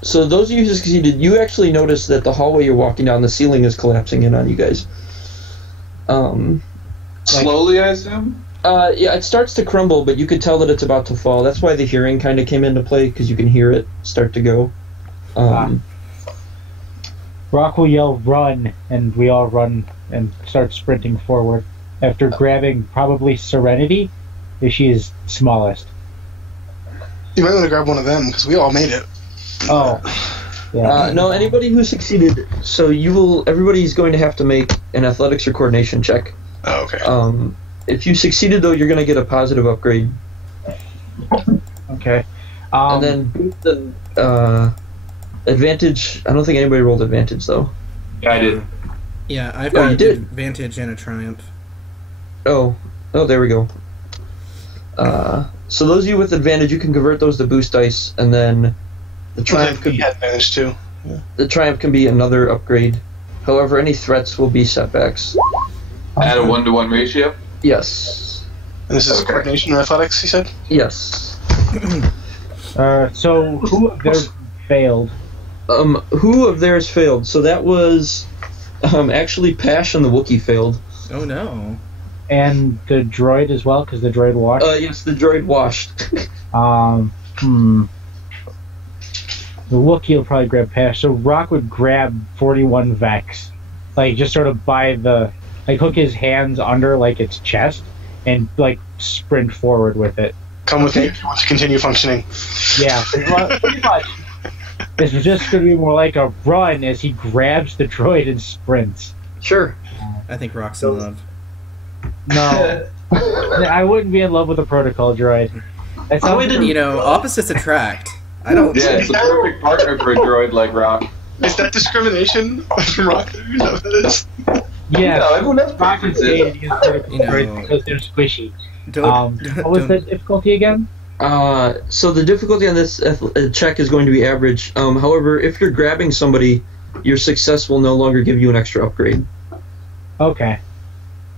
So those of you who succeeded, you actually notice that the hallway you're walking down, the ceiling is collapsing in on you guys. Slowly, I assume? Yeah, it starts to crumble, but you could tell that it's about to fall. That's why the hearing kind of came into play, because you can hear it start to go. Rock will yell, "Run!" and we all run and start sprinting forward after grabbing probably Serenity, if she is smallest. You might want to grab one of them, because we all made it. Oh. Yeah. No, anybody who succeeded, so everybody's going to have to make an athletics or coordination check. Oh, okay. If you succeeded, though, you're going to get a positive upgrade. Okay. And then boost the advantage. I don't think anybody rolled advantage, though. Yeah, I did. Yeah, I've Oh, got you did? advantage and a triumph. Oh, there we go. So those of you with advantage, you can convert those to boost dice, and then the triumph could He had advantage too. the triumph can be another upgrade. However, any threats will be setbacks. At a 1-to-1 ratio? Yes. And this is Okay. coordination and athletics, you said? Yes. So who of theirs failed? Who of theirs failed? So that was actually Pash and the Wookiee failed. Oh no. And the droid as well, because the droid walked. Yes, the droid washed. The Wookiee will probably grab Pash. So Rock would grab 41 Vex. Like, just sort of by the... Like, hook his hands under, like, its chest, and, like, sprint forward with it. Come with me if you want to continue functioning. Yeah, pretty much. This is just going to be more like a run as he grabs the droid and sprints. Sure. I think Rock's in love. No. I wouldn't be in love with a protocol droid. That sounds You know, opposites attract. I don't... Yeah, it's the perfect partner for a droid like Rock. Is that discrimination from Rock? You know what that is? Yeah, No, everyone has Rock is preferences. dated against critical You know, droids because they're squishy. Don't, What was the difficulty again? So the difficulty on this check is going to be average. However, if you're grabbing somebody, your success will no longer give you an extra upgrade. Okay.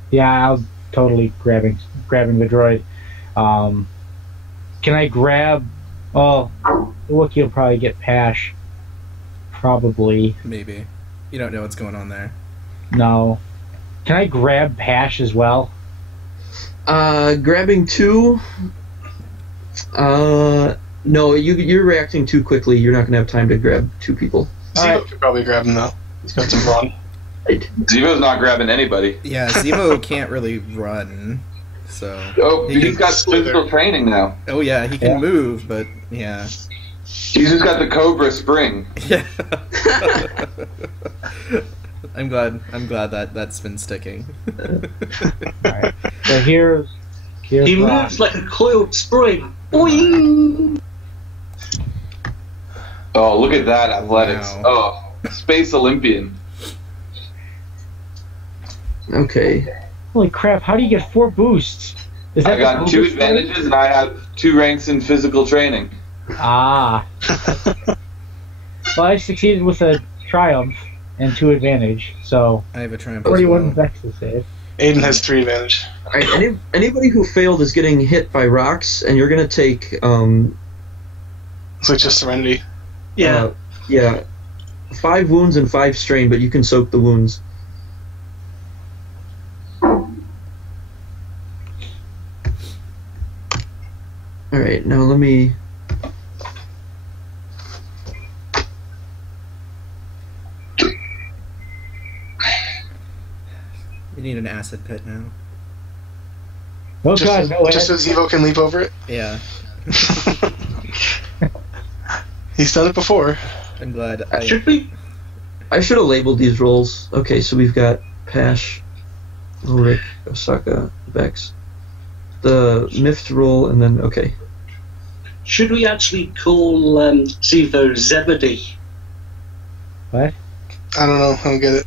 Yeah, I'll totally grabbing the droid. Can I grab... Well, the Wookiee will probably get Pash. Probably. Maybe. You don't know what's going on there. No. Can I grab Pash as well? Grabbing two... no, you're reacting too quickly. You're not going to have time to grab two people. Zero could probably grab him, though. He's got some run. Zevo's not grabbing anybody. Yeah, Zevo can't really run, so... Oh, He he's can got physical training now. Oh yeah, he can move, but yeah. He's just got the Cobra spring. Yeah. I'm glad that's been sticking. Alright. So here's He Rock. moves like a coiled spring. Boing! Oh, look at that athletics. Wow. Oh, Space Olympian. Okay. Holy crap, how do you get 4 boosts? Is I the got 2 boost rate? advantages and I have 2 ranks in physical training. Ah. Well, I succeeded with a triumph and 2 advantage, so I have a triumph as 41 well. Vex to save. Aiden has 3 advantage. Alright, anybody who failed is getting hit by rocks, and you're going to take, So it's just Serenity. Yeah. yeah, 5 wounds and 5 strain, but you can soak the wounds. Alright, now let me... You need an acid pit now. Oh Just, god, no just so Zevo can leap over it. Yeah, He's done it before. I'm glad. Should we? I should have labeled these rolls. Okay, so we've got Pash, Ulrich, Osaka, Vex. The Mift roll, and then, okay. Should we actually call Zevo Zebedee? What? I don't know. I don't get it.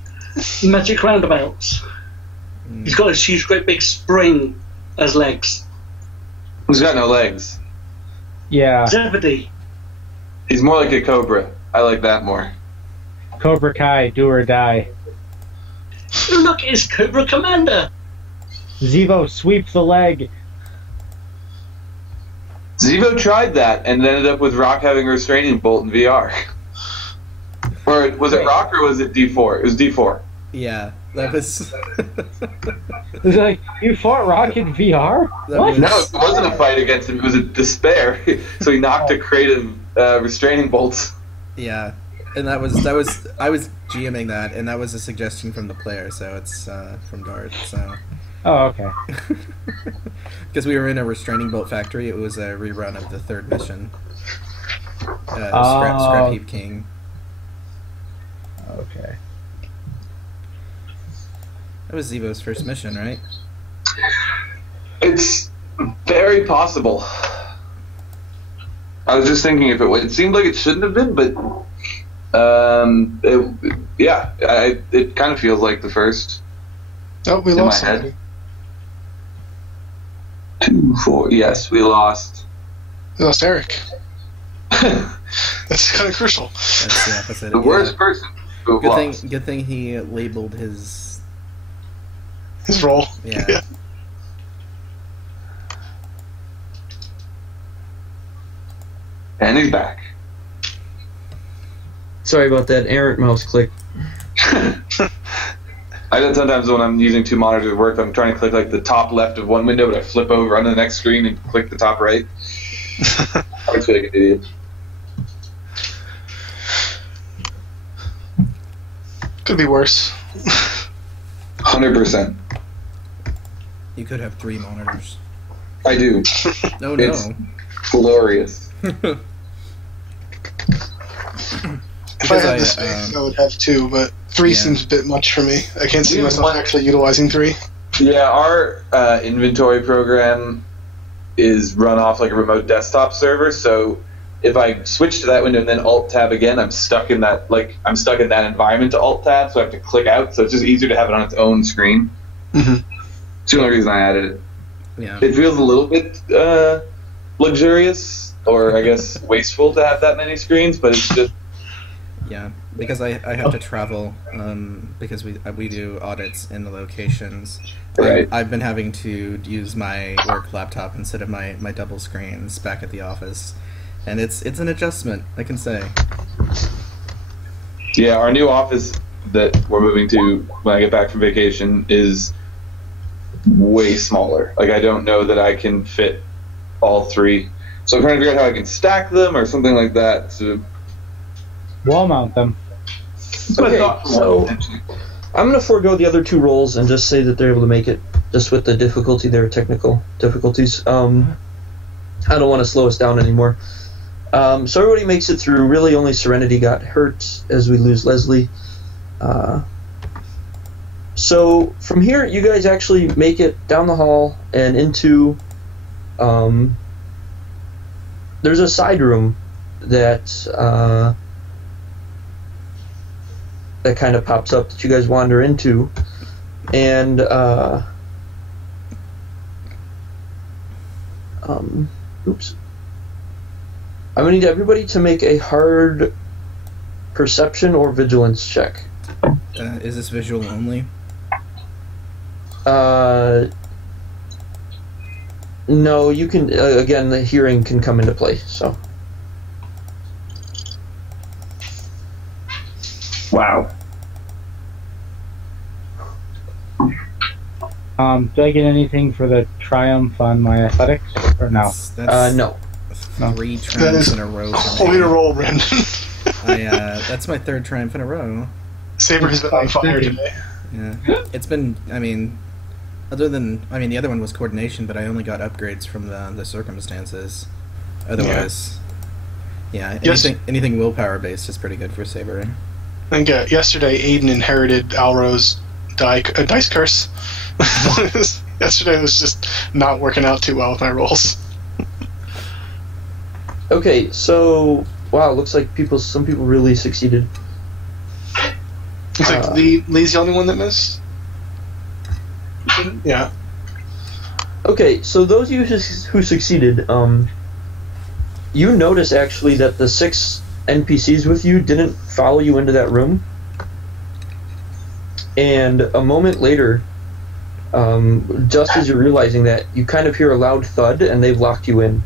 Magic roundabouts. He's got this huge, great big spring as legs. He's got no legs. Yeah. Zebedee. He's more like a cobra. I like that more. Cobra Kai, do or die. Look, it's Cobra Commander. Zevo, sweep the leg. Zevo tried that and ended up with Rock having a restraining bolt in VR. Or was it Rock or was it D4? It was D4. Yeah, that was. It was like, you fought Rock in VR? What? No, it wasn't a fight against him. It was a despair. So he knocked a crate of restraining bolts. Yeah, and that was I was GMing that, and that was a suggestion from the player, so it's from Dart. So. Oh, okay. Because we were in a restraining bolt factory, it was a rerun of the third mission. Scrap Heap King. Okay. That was Zevo's first mission, right? It's very possible. I was just thinking if it seemed like it shouldn't have been, but it kind of feels like the first. Oh, we in lost my head. somebody. 2, 4. Yes, we lost. We lost Eric. That's kind of crucial. That's the opposite. The worst person who have lost. Good thing he labeled his role. Yeah. And he's back. Sorry about that errant mouse click. I know sometimes when I'm using two monitors at work, I'm trying to click like the top left of one window, but I flip over onto the next screen and click the top right. I feel like an idiot. Could be worse. 100%. You could have 3 monitors. I do. No. It's glorious. If I had the space, I would have 2, but 3 seems a bit much for me. I can't see myself actually utilizing 3. Yeah, our inventory program is run off like a remote desktop server, so if I switch to that window and then Alt-Tab again, I'm stuck in that environment to Alt-Tab, so I have to click out, so it's just easier to have it on its own screen. Mm-hmm. It's the only reason I added it. Yeah. It feels a little bit luxurious, or I guess wasteful to have that many screens, but it's just... Yeah, because I have to travel because we do audits in the locations. Right. I've been having to use my work laptop instead of my double screens back at the office, and it's an adjustment, I can say. Yeah, our new office that we're moving to when I get back from vacation is way smaller. Like, I don't know that I can fit all 3. So I'm trying to figure out how I can stack them or something like that. So Wall mount them. Okay, so I'm going to forego the other 2 roles and just say that they're able to make it, just with the difficulty, their technical difficulties. I don't want to slow us down anymore. So everybody makes it through. Really only Serenity got hurt as we lose Leslie. So from here, you guys actually make it down the hall and into... there's a side room that... that kind of pops up that you guys wander into, and oops. I'm gonna need everybody to make a hard perception or vigilance check. Is this visual only? No, you can. Again, the hearing can come into play. So. wow. Do I get anything for the triumph on my athletics, or no? That's no. 3 triumphs in a row. Way to roll, Brandon. That's my 3rd triumph in a row. Saber has been on fire today. Yeah, it's been. The other one was coordination, but I only got upgrades from the circumstances. Otherwise, anything willpower based is pretty good for Saber. I think yesterday Aiden inherited Alro's dice curse. Yesterday was just not working out too well with my rolls. Okay, so wow, looks like some people really succeeded. Looks like Lee's the only one that missed. Yeah. Okay, so those of you who succeeded, you notice actually that the 6 NPCs with you didn't follow you into that room. And a moment later, just as you're realizing that, you kind of hear a loud thud and they've locked you in.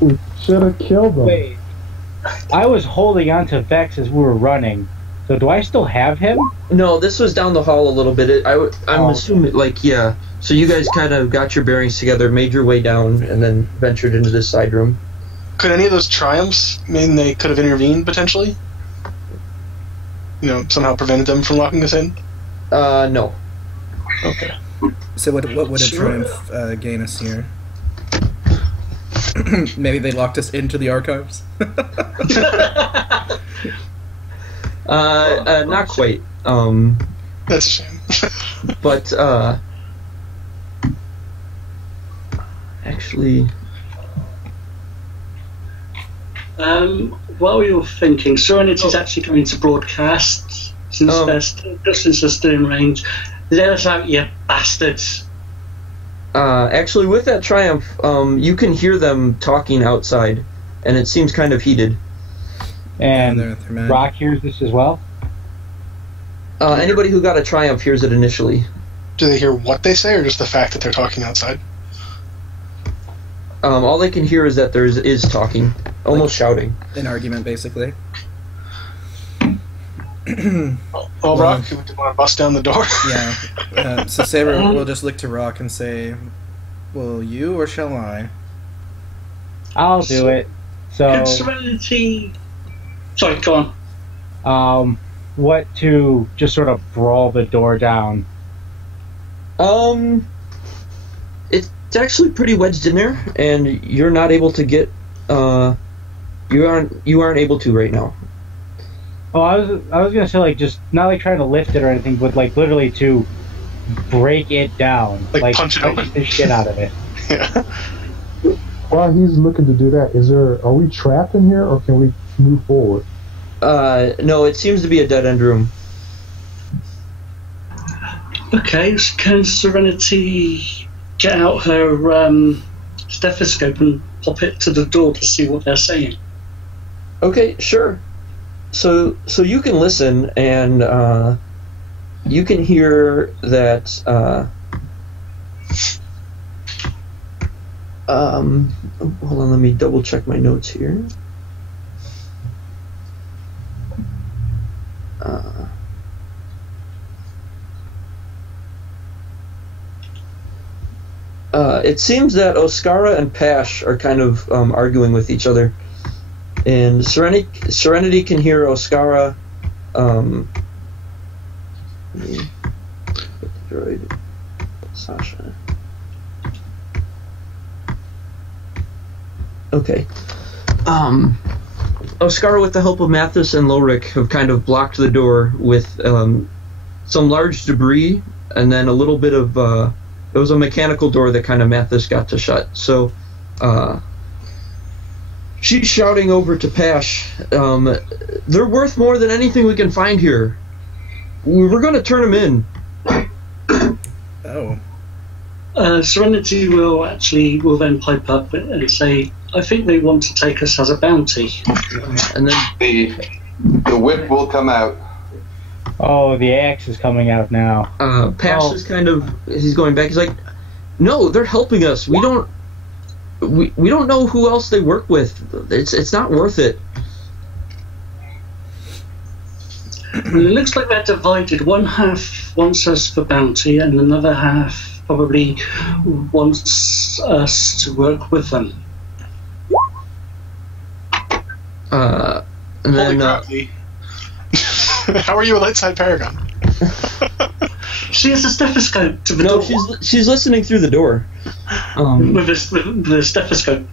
We should have killed them. Wait. I was holding on to Vex as we were running. So do I still have him? No, this was down the hall a little bit. I'm assuming, yeah. So you guys kind of got your bearings together, made your way down, and then ventured into this side room. Could any of those triumphs mean they could have intervened, potentially? Somehow prevented them from locking us in? No. Okay. So what would a triumph gain us here? Maybe they locked us into the archives? Not quite. That's a shame. But, actually... While we were thinking, Serenity's actually coming to broadcast since they're still in range. Let us out, you bastards! Actually, with that triumph, you can hear them talking outside, and it seems kind of heated. And Rock hears this as well? Anybody who got a triumph hears it initially. Do they hear what they say, or just the fact that they're talking outside? All they can hear is that there is talking, almost shouting. An argument, basically. Well, Rock, you want to bust down the door? Yeah. So Saber will just look to Rock and say, "Will you or shall I?" I'll do it. So. Could Serenity... Sorry, go on. What to just sort of brawl the door down? It's actually pretty wedged in there, and you're not able to get. You aren't able to right now. Oh, I was gonna say just not trying to lift it or anything, but literally to break it down, punch it open, the shit out of it. Yeah. While he's looking to do that, are we trapped in here, or can we move forward? No, it seems to be a dead end room. Okay, so can Serenity get out her stethoscope and pop it to the door to see what they're saying? Okay, sure. So you can listen, and you can hear that. Hold on, let me double check my notes here. It seems that Oscara and Pash are kind of arguing with each other. And Serenity can hear Oscara. Droid, Sasha. Okay. Oscara, with the help of Mathis and Lorick, have kind of blocked the door with some large debris, and then a little bit of. It was a mechanical door that kind of Mathis got to shut. So. She's shouting over to Pash, they're worth more than anything we can find here. We're going to turn them in. Oh. Serenity will then pipe up and say, I think they want to take us as a bounty. And then the whip will come out. Oh, the axe is coming out now. Pash is he's going back. He's like, no, they're helping us. We don't know who else they work with. It's not worth it. It looks like they're divided. One half wants us for bounty, and another half probably wants us to work with them. And then, Holy crap, Lee. How are you a light side paragon? She has a stethoscope to the door. No, she's listening through the door. With the stethoscope.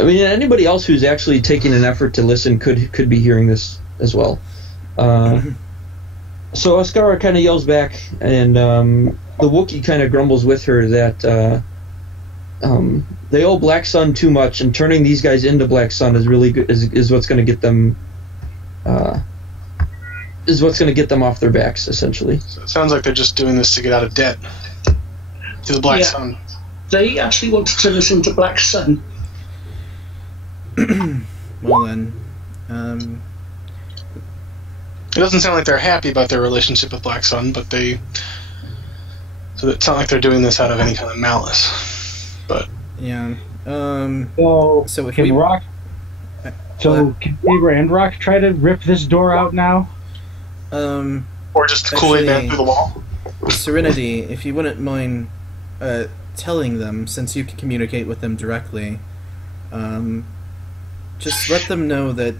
I mean, anybody else who's actually taking an effort to listen could be hearing this as well. So Oscara kind of yells back, and the Wookiee kind of grumbles with her that they owe Black Sun too much, and turning these guys into Black Sun is really good. Is what's going to get them. Is what's going to get them off their backs, essentially. So it sounds like they're just doing this to get out of debt to the Black Sun. They actually want to turn us into Black Sun. Well then, it doesn't sound like they're happy about their relationship with Black Sun, but so it's not like they're doing this out of any kind of malice. But yeah. So if can we Rock? So can Saber and Rock try to rip this door out now? Or just the Kool-Aid Man through the wall? Serenity, if you wouldn't mind telling them, since you can communicate with them directly, just let them know that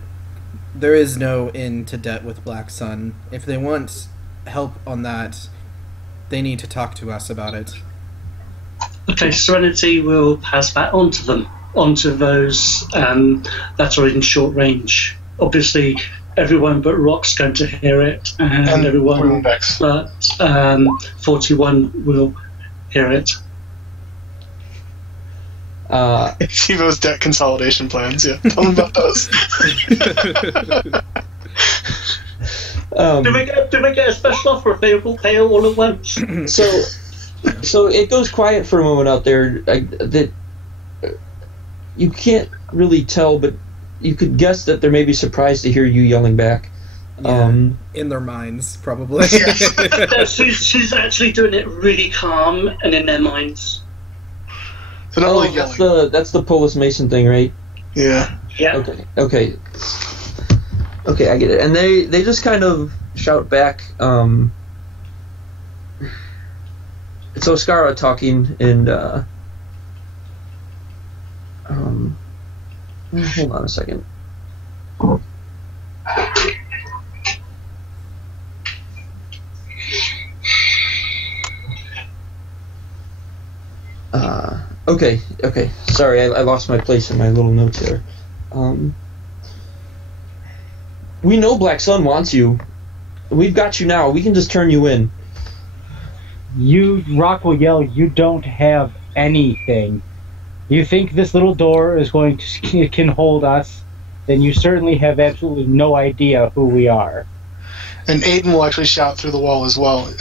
there is no end to debt with Black Sun. If they want help on that, they need to talk to us about it. Okay, Serenity will pass that on to them, onto those that are in short range. Obviously, everyone but Rock's going to hear it, and everyone but 41 will hear it. Tivo's debt consolidation plans, yeah. Tell them about those. Do we get a special offer if they will pay all at once? So it goes quiet for a moment out there. That you can't really tell, but you could guess that they may be surprised to hear you yelling back. Yeah, in their minds, probably. She's actually doing it really calm and in their minds. So not really yelling. That's the Polis Mason thing, right? Yeah. Yeah. Okay, I get it. And they just kind of shout back. It's Oscara talking, and hold on a second. Okay. Sorry, I lost my place in my little notes there. We know Black Sun wants you. We've got you now. We can just turn you in. Rock will yell, "You don't have anything. You think this little door is going to can hold us? Then you certainly have absolutely no idea who we are." And Aiden will actually shout through the wall as well,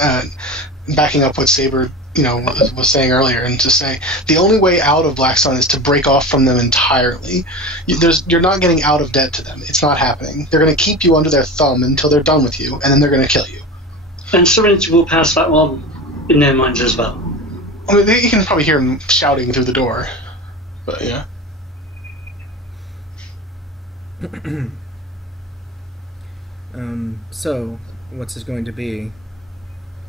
backing up what Saber, was saying earlier, and to say the only way out of Black Sun is to break off from them entirely. You're not getting out of debt to them. It's not happening. They're going to keep you under their thumb until they're done with you, and then they're going to kill you. And Serenity will pass that on in their minds as well. I mean, you can probably hear them shouting through the door, but yeah. So, what's it going to be?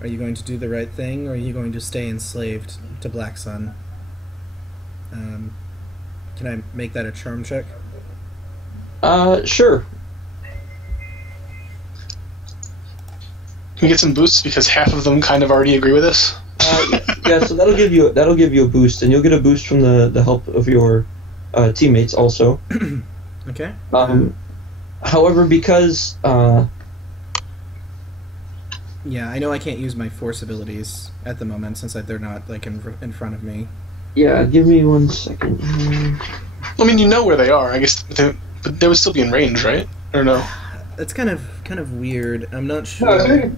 Are you going to do the right thing, or are you going to stay enslaved to Black Sun? Can I make that a charm check? Sure. Can we get some boosts because half of them kind of already agree with us? Yeah, so that'll give you a boost, and you'll get a boost from the help of your teammates also. Okay. However, because yeah, I know I can't use my force abilities at the moment since they're not in front of me. Yeah, give me 1 second. I mean, you know where they are. I guess, but they would still be in range, right? Or no? It's kind of weird. I'm not sure. No, I mean,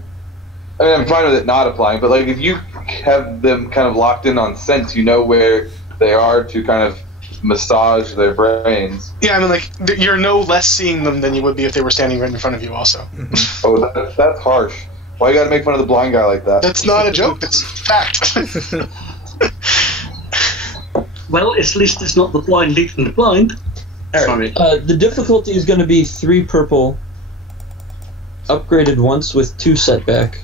I'm fine with it not applying, but if you have them kind of locked in on sense, you know where they are to kind of massage their brains. Yeah, I mean, you're no less seeing them than you would be if they were standing right in front of you also. Oh, that's harsh. Why you gotta make fun of the blind guy like that? That's not a joke, that's fact. Well, at least it's not the blind leading the blind. Sorry. The difficulty is going to be 3 purple, upgraded once with 2 setback.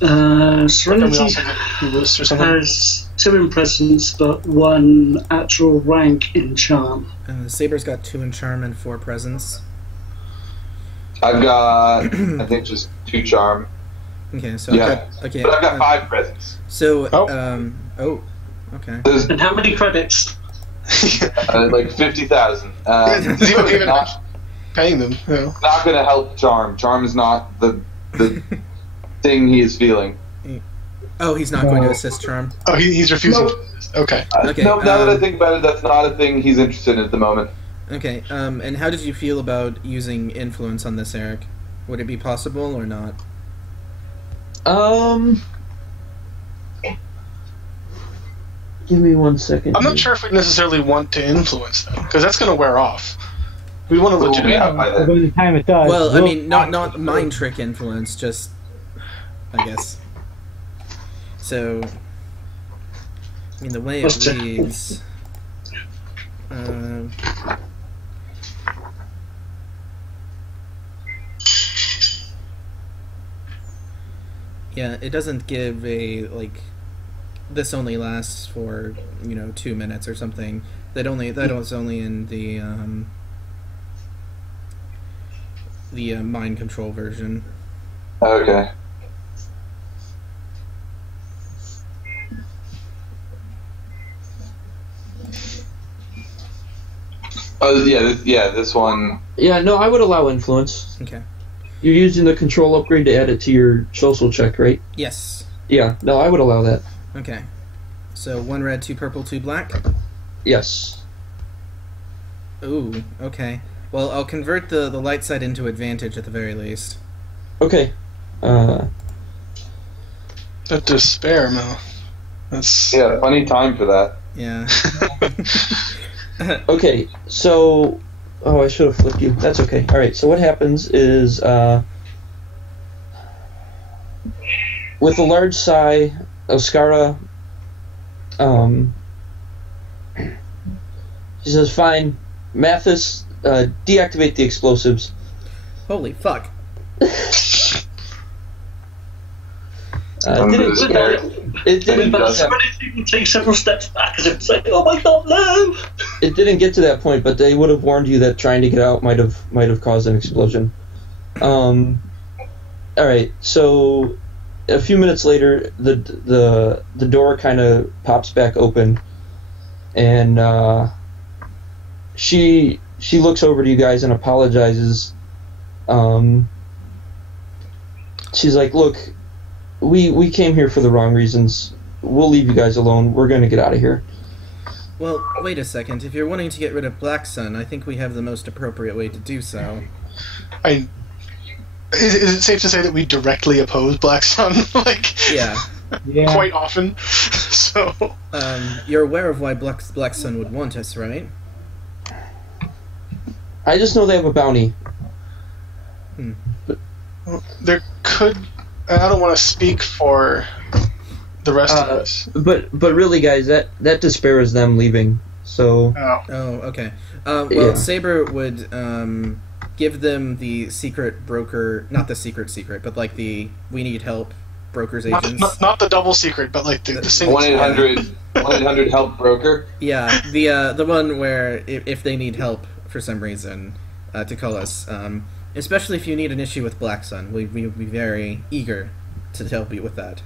Serenity has 2 in presence, but 1 actual rank in charm. Saber's got 2 in charm and 4 presence. I've got, I think, just 2 charm. Okay, so yeah. But I've got 5 presents. So, okay. And how many credits? 50,000. Zero even paying them. Yeah. Not going to help charm. Charm is not the thing he is feeling. Oh, he's not going to assist charm. Oh, he's refusing. Okay. Okay, No, now that I think about it, that's not a thing he's interested in at the moment. Okay, and how did you feel about using influence on this, Eric? Would it be possible or not? Give me 1 second. I'm not sure if we necessarily want to influence them, because that's going to wear off. We want to legitimate. By the time it does. Well, I we'll mean, not mind trick influence, just, I guess. So, I mean, the way it reads... yeah, it doesn't give a, like... This only lasts for 2 minutes or something. That was only in the mind control version. Okay. Oh yeah, this one. Yeah, no, I would allow influence. Okay. You're using the control upgrade to add it to your social check, right? Yes. Yeah, no, I would allow that. Okay. So 1 red, 2 purple, 2 black. Yes. Ooh. Okay. Well, I'll convert the light side into advantage at the very least. Okay. That despair, Mel. That's funny time for that. Yeah. Okay, so... Oh, I should have flipped you. That's okay. Alright, so what happens is, with a large sigh, Oscara, she says, fine, Mathis, deactivate the explosives. Holy fuck. It didn't take several steps back as if to say, "Oh my god, no!" It didn't get to that point, but they would have warned you that trying to get out might have caused an explosion. All right, so a few minutes later, the door kind of pops back open, and she looks over to you guys and apologizes. She's like, "Look, we came here for the wrong reasons. We'll leave you guys alone. We're going to get out of here." Well, wait a second. If you're wanting to get rid of Black Sun, I think we have the most appropriate way to do so. Is it safe to say that we directly oppose Black Sun? Yeah. Quite often. So. You're aware of why Black Sun would want us, right? I just know they have a bounty. There could... I don't want to speak for the rest of us. But really, guys, that despair is them leaving. So. Oh, okay. Well, Yeah. Saber would give them the secret broker, not the secret, but like the we need help brokers agents. Not the double secret, but like the single. 1-800 help broker. Yeah, the one where if they need help for some reason, to call us. Especially if you need an issue with Black Sun, we would be very eager to help you with that.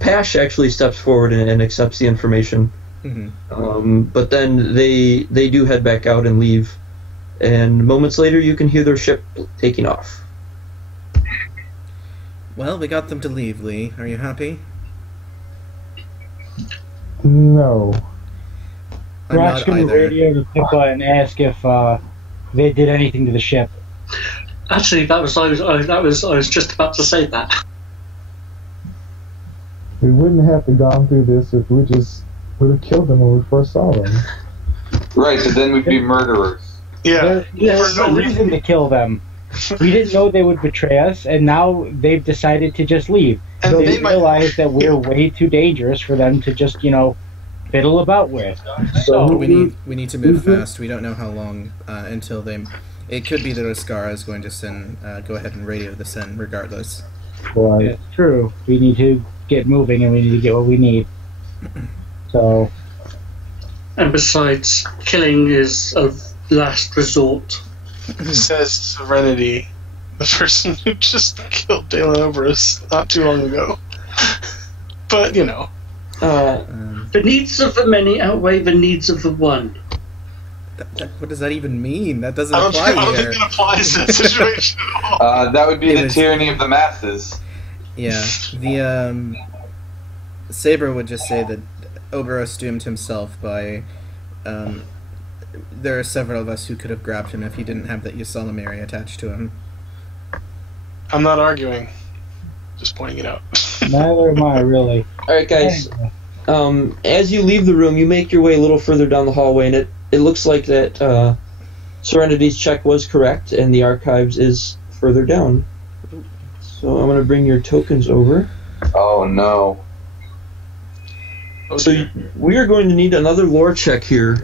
Pash actually steps forward and accepts the information. Mm-hmm. But then they do head back out and leave. And moments later, you can hear their ship taking off. Well, we got them to leave, Lee. Are you happy? No. I'm Rock's not going to either. radio to Pippa and ask if they did anything to the ship. Actually, I was just about to say that. We wouldn't have to gone through this if we just would have killed them when we first saw them. Right, so then we'd be murderers. Yeah. There's no reason to kill them. We didn't know they would betray us, and now they've decided to just leave. And They they might- realize that we're way too dangerous for them to just, fiddle about with. So We need to move fast. We don't know how long until they. It could be that Oscara is going to send. Go ahead and radio this in, regardless. Like, it's true. We need to get moving, and we need to get what we need. So And besides, killing is a last resort. Says Serenity, the person who just killed Dalen Oberus not too long ago. But, The needs of the many outweigh the needs of the one. What does that even mean? That doesn't I don't apply think here. it applies to that situation at all. That would be It the was- tyranny of the masses. Yeah. Saber would just say that Oberos doomed himself by. There are several of us who could have grabbed him if he didn't have that Ysalamiri attached to him. I'm not arguing. Just pointing it out. Neither am I, really. Alright, guys. As you leave the room, you make your way a little further down the hallway, and it looks like that Serenity's check was correct, and the archives is further down. So I'm going to bring your tokens over. Oh no. So we are going to need another lore check here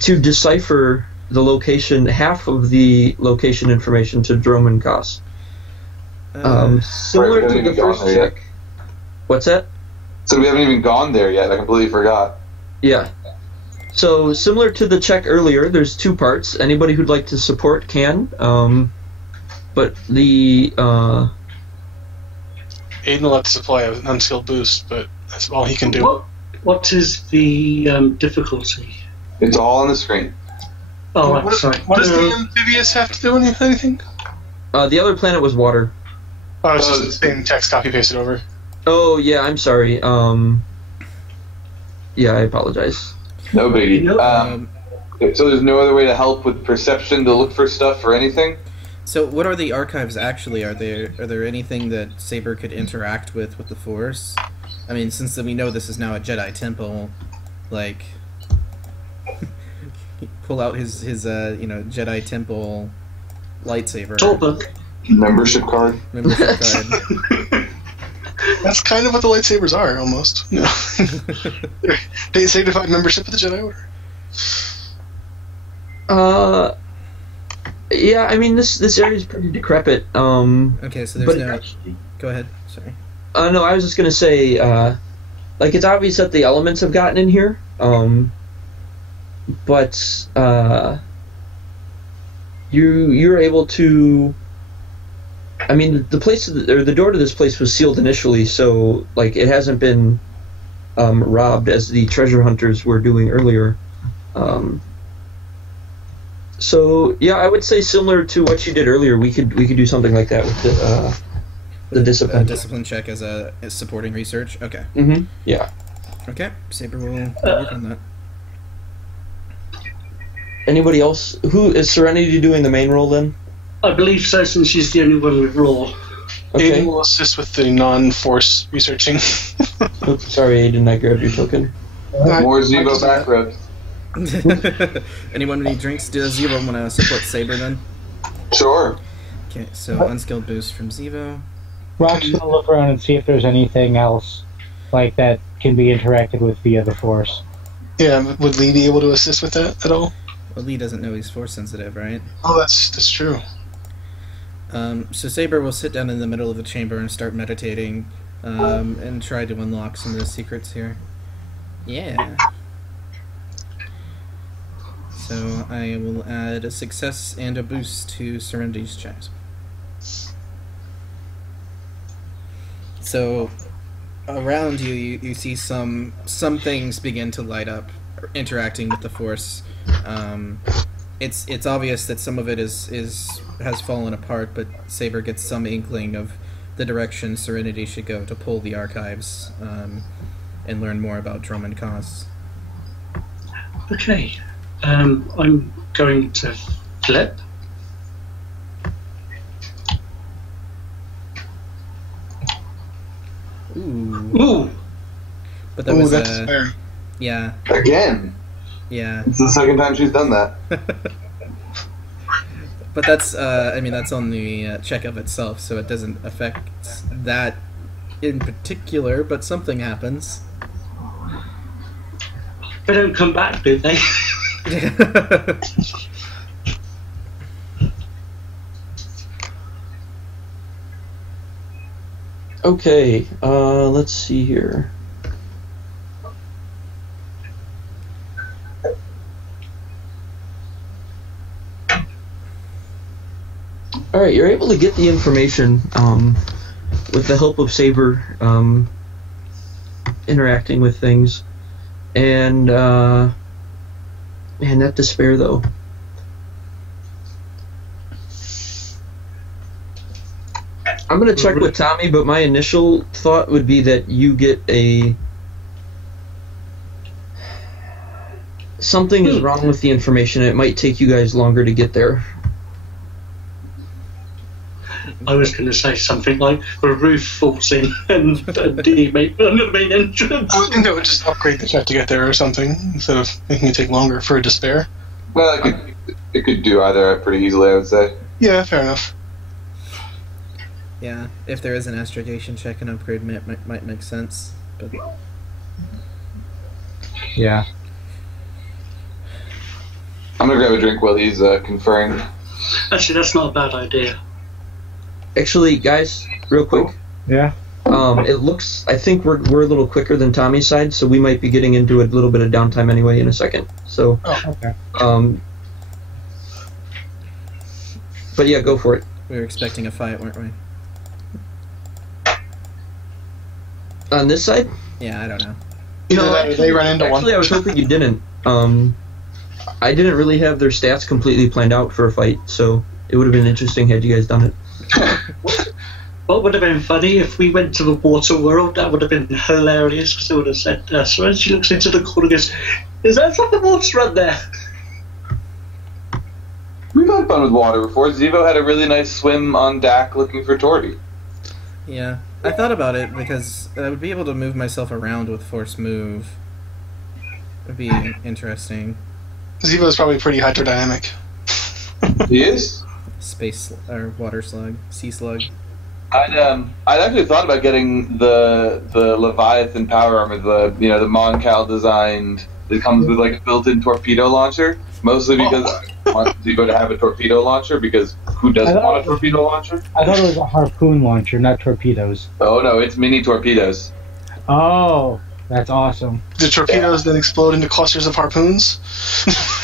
to decipher the location, half of the location information to Dromund Kaas. Similar to the first check. What's that? So we haven't even gone there yet. I completely forgot. Yeah. So similar to the check earlier, there's two parts. Anybody who'd like to support can. But the Aiden will have to supply an unskilled boost, but that's all he can do. What is the difficulty? It's all on the screen. Oh, right, sorry. What does the amphibious have to do anything? the other planet was water. Oh, it's just the same text copy pasted over. Oh yeah, I'm sorry. Yeah, I apologize. No biggie. No. So there's no other way to help with perception to look for stuff or anything? So what are the archives actually? Are there anything that Saber could interact with the Force? I mean, since we know this is now a Jedi temple, like pull out his Jedi temple lightsaber. Talkbook. Membership card? Membership card. That's kind of what the lightsabers are, almost. No. They signify membership of the Jedi Order. Yeah, I mean this area is pretty decrepit. Okay, so there's no. Go ahead. Sorry. No, I was just gonna say, like it's obvious that the elements have gotten in here, but you're able to. I mean, the place or the door to this place was sealed initially, so like it hasn't been robbed as the treasure hunters were doing earlier. So yeah, I would say similar to what you did earlier. We could do something like that with the discipline. Discipline check as supporting research. Okay. Mm-hmm. Yeah. Okay. Saber will work on that. Anybody else? Who is Serenity doing the main role then? I believe so, since she's the only one with Raw. Okay. Aiden will assist with the non-force researching. Oops, sorry, Aiden, I grabbed your token. More Zevo back rubs. Anyone need drinks? Does Zevo want to support Saber then? Sure. Okay, so unskilled boost from Zevo. Rock's gonna look around and see if there's anything else like that can be interacted with via the Force. Yeah, would Lee be able to assist with that at all? Well, Lee doesn't know he's Force sensitive, right? Oh, that's true. So Saber will sit down in the middle of the chamber and start meditating, and try to unlock some of the secrets here. Yeah. So I will add a success and a boost to Serenity's checks. So around you see some things begin to light up, interacting with the Force. It's obvious that some of it has fallen apart, but Saber gets some inkling of the direction Serenity should go to pull the archives and learn more about Dromund Kaas. Okay. I'm going to flip. Ooh. But that was that's fair. Yeah. Again. Yeah. It's the second time she's done that. But that's that's on the check of itself, so it doesn't affect that in particular, but something happens. They don't come back, do they? Okay, let's see here. Alright, you're able to get the information with the help of Saber interacting with things. And, man, that despair, though. I'm going to check with Tommy, but my initial thought would be that you get a... Something is wrong with the information. It might take you guys longer to get there. I was going to say something like the roof falls in and the main entrance. I think that would just upgrade the check to get there or something, instead of making it take longer for a despair. Well, it could do either pretty easily, I would say. Yeah, fair enough. Yeah, if there is an astrogation check, an upgrade might make sense. But Yeah. I'm gonna grab a drink while he's conferring. Actually, that's not a bad idea. Actually, guys, real quick. Yeah. It looks... I think we're a little quicker than Tommy's side, so we might be getting into a little bit of downtime anyway in a second. So... Oh, okay. But yeah, go for it. we were expecting a fight, weren't we? On this side? Yeah, I don't know. Either that or they run into one. Actually, I was hoping you didn't. I didn't really have their stats completely planned out for a fight, so it would have been interesting had you guys done it. What would have been funny if we went to the water world? That would have been hilarious, because they would have said, so as she looks into the corner and goes, is that something water run there? We've had fun with water before. Zevo had a really nice swim on Dak looking for Torty. Yeah, I thought about it because I would be able to move myself around with force move. It would be interesting. Zevo's probably pretty hydrodynamic. He is? Space or water slug, sea slug. I'd actually thought about getting the Leviathan power armor, the Moncal designed. It comes with like a built-in torpedo launcher, mostly because I want Zevo to have a torpedo launcher, because who doesn't want a torpedo launcher? I thought it was a harpoon launcher, not torpedoes. Oh no, it's mini torpedoes. Oh, that's awesome. Do torpedoes then explode into clusters of harpoons?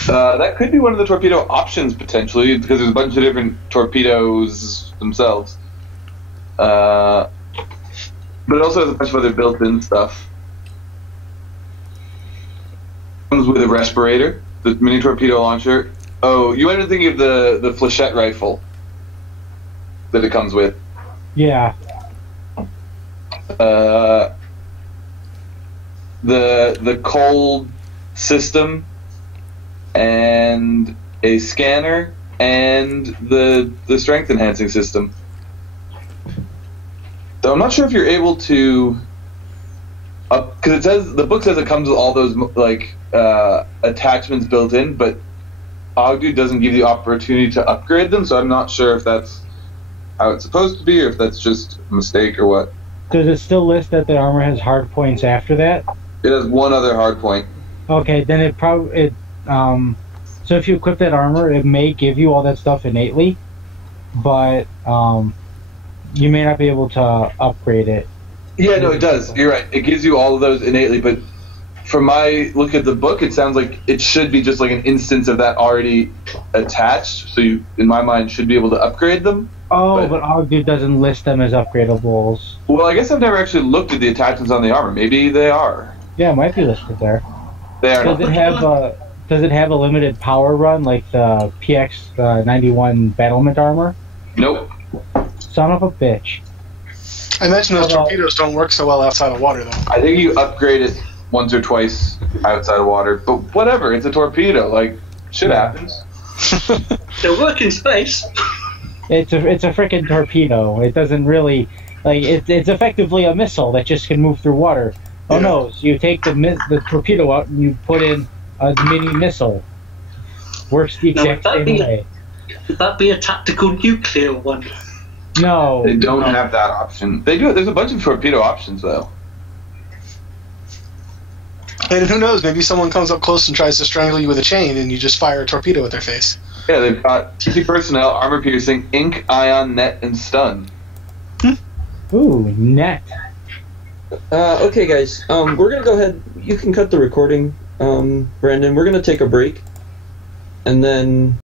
That could be one of the torpedo options potentially, because there's a bunch of different torpedoes themselves. But it also has a bunch of other built-in stuff. Comes with a respirator, the mini torpedo launcher. Oh, you ended up thinking of the flechette rifle that it comes with. Yeah. The cold system and a scanner and the strength enhancing system. Though I'm not sure if you're able to, because it says the book says it comes with all those attachments built in, but Ogdu doesn't give you the opportunity to upgrade them, so I'm not sure if that's how it's supposed to be or if that's just a mistake or what. Does it still list that the armor has hard points after that? It has one other hard point. Okay, then it probably so if you equip that armor, it may give you all that stuff innately, but you may not be able to upgrade it. Yeah, no, it does. You're right. It gives you all of those innately, but from my look at the book, it sounds like it should be just like an instance of that already attached, so you, in my mind, should be able to upgrade them. Oh, but Ogdu doesn't list them as upgradables. Well, I guess I've never actually looked at the attachments on the armor. Maybe they are. Yeah, it might be listed there. They are Does not. it have a limited power run like the PX 91 battlement armor? Nope. Son of a bitch. I imagine those torpedoes don't work so well outside of water, though. I think you upgrade it once or twice outside of water, but whatever. It's a torpedo. Like, shit happens. They'll work in space. It's a freaking torpedo. It doesn't really it's effectively a missile that just can move through water. Oh no! So you take the torpedo out and you put in a mini missile. Works the exact same way. Would that be a tactical nuclear one? No. They don't have that option. They do. There's a bunch of torpedo options though. And who knows? Maybe someone comes up close and tries to strangle you with a chain, and you just fire a torpedo at their face. Yeah, they've got TC personnel, armor piercing, ink, ion, net, and stun. Ooh, net. Okay, guys. We're gonna go ahead. You can cut the recording, Brandon. We're gonna take a break, and then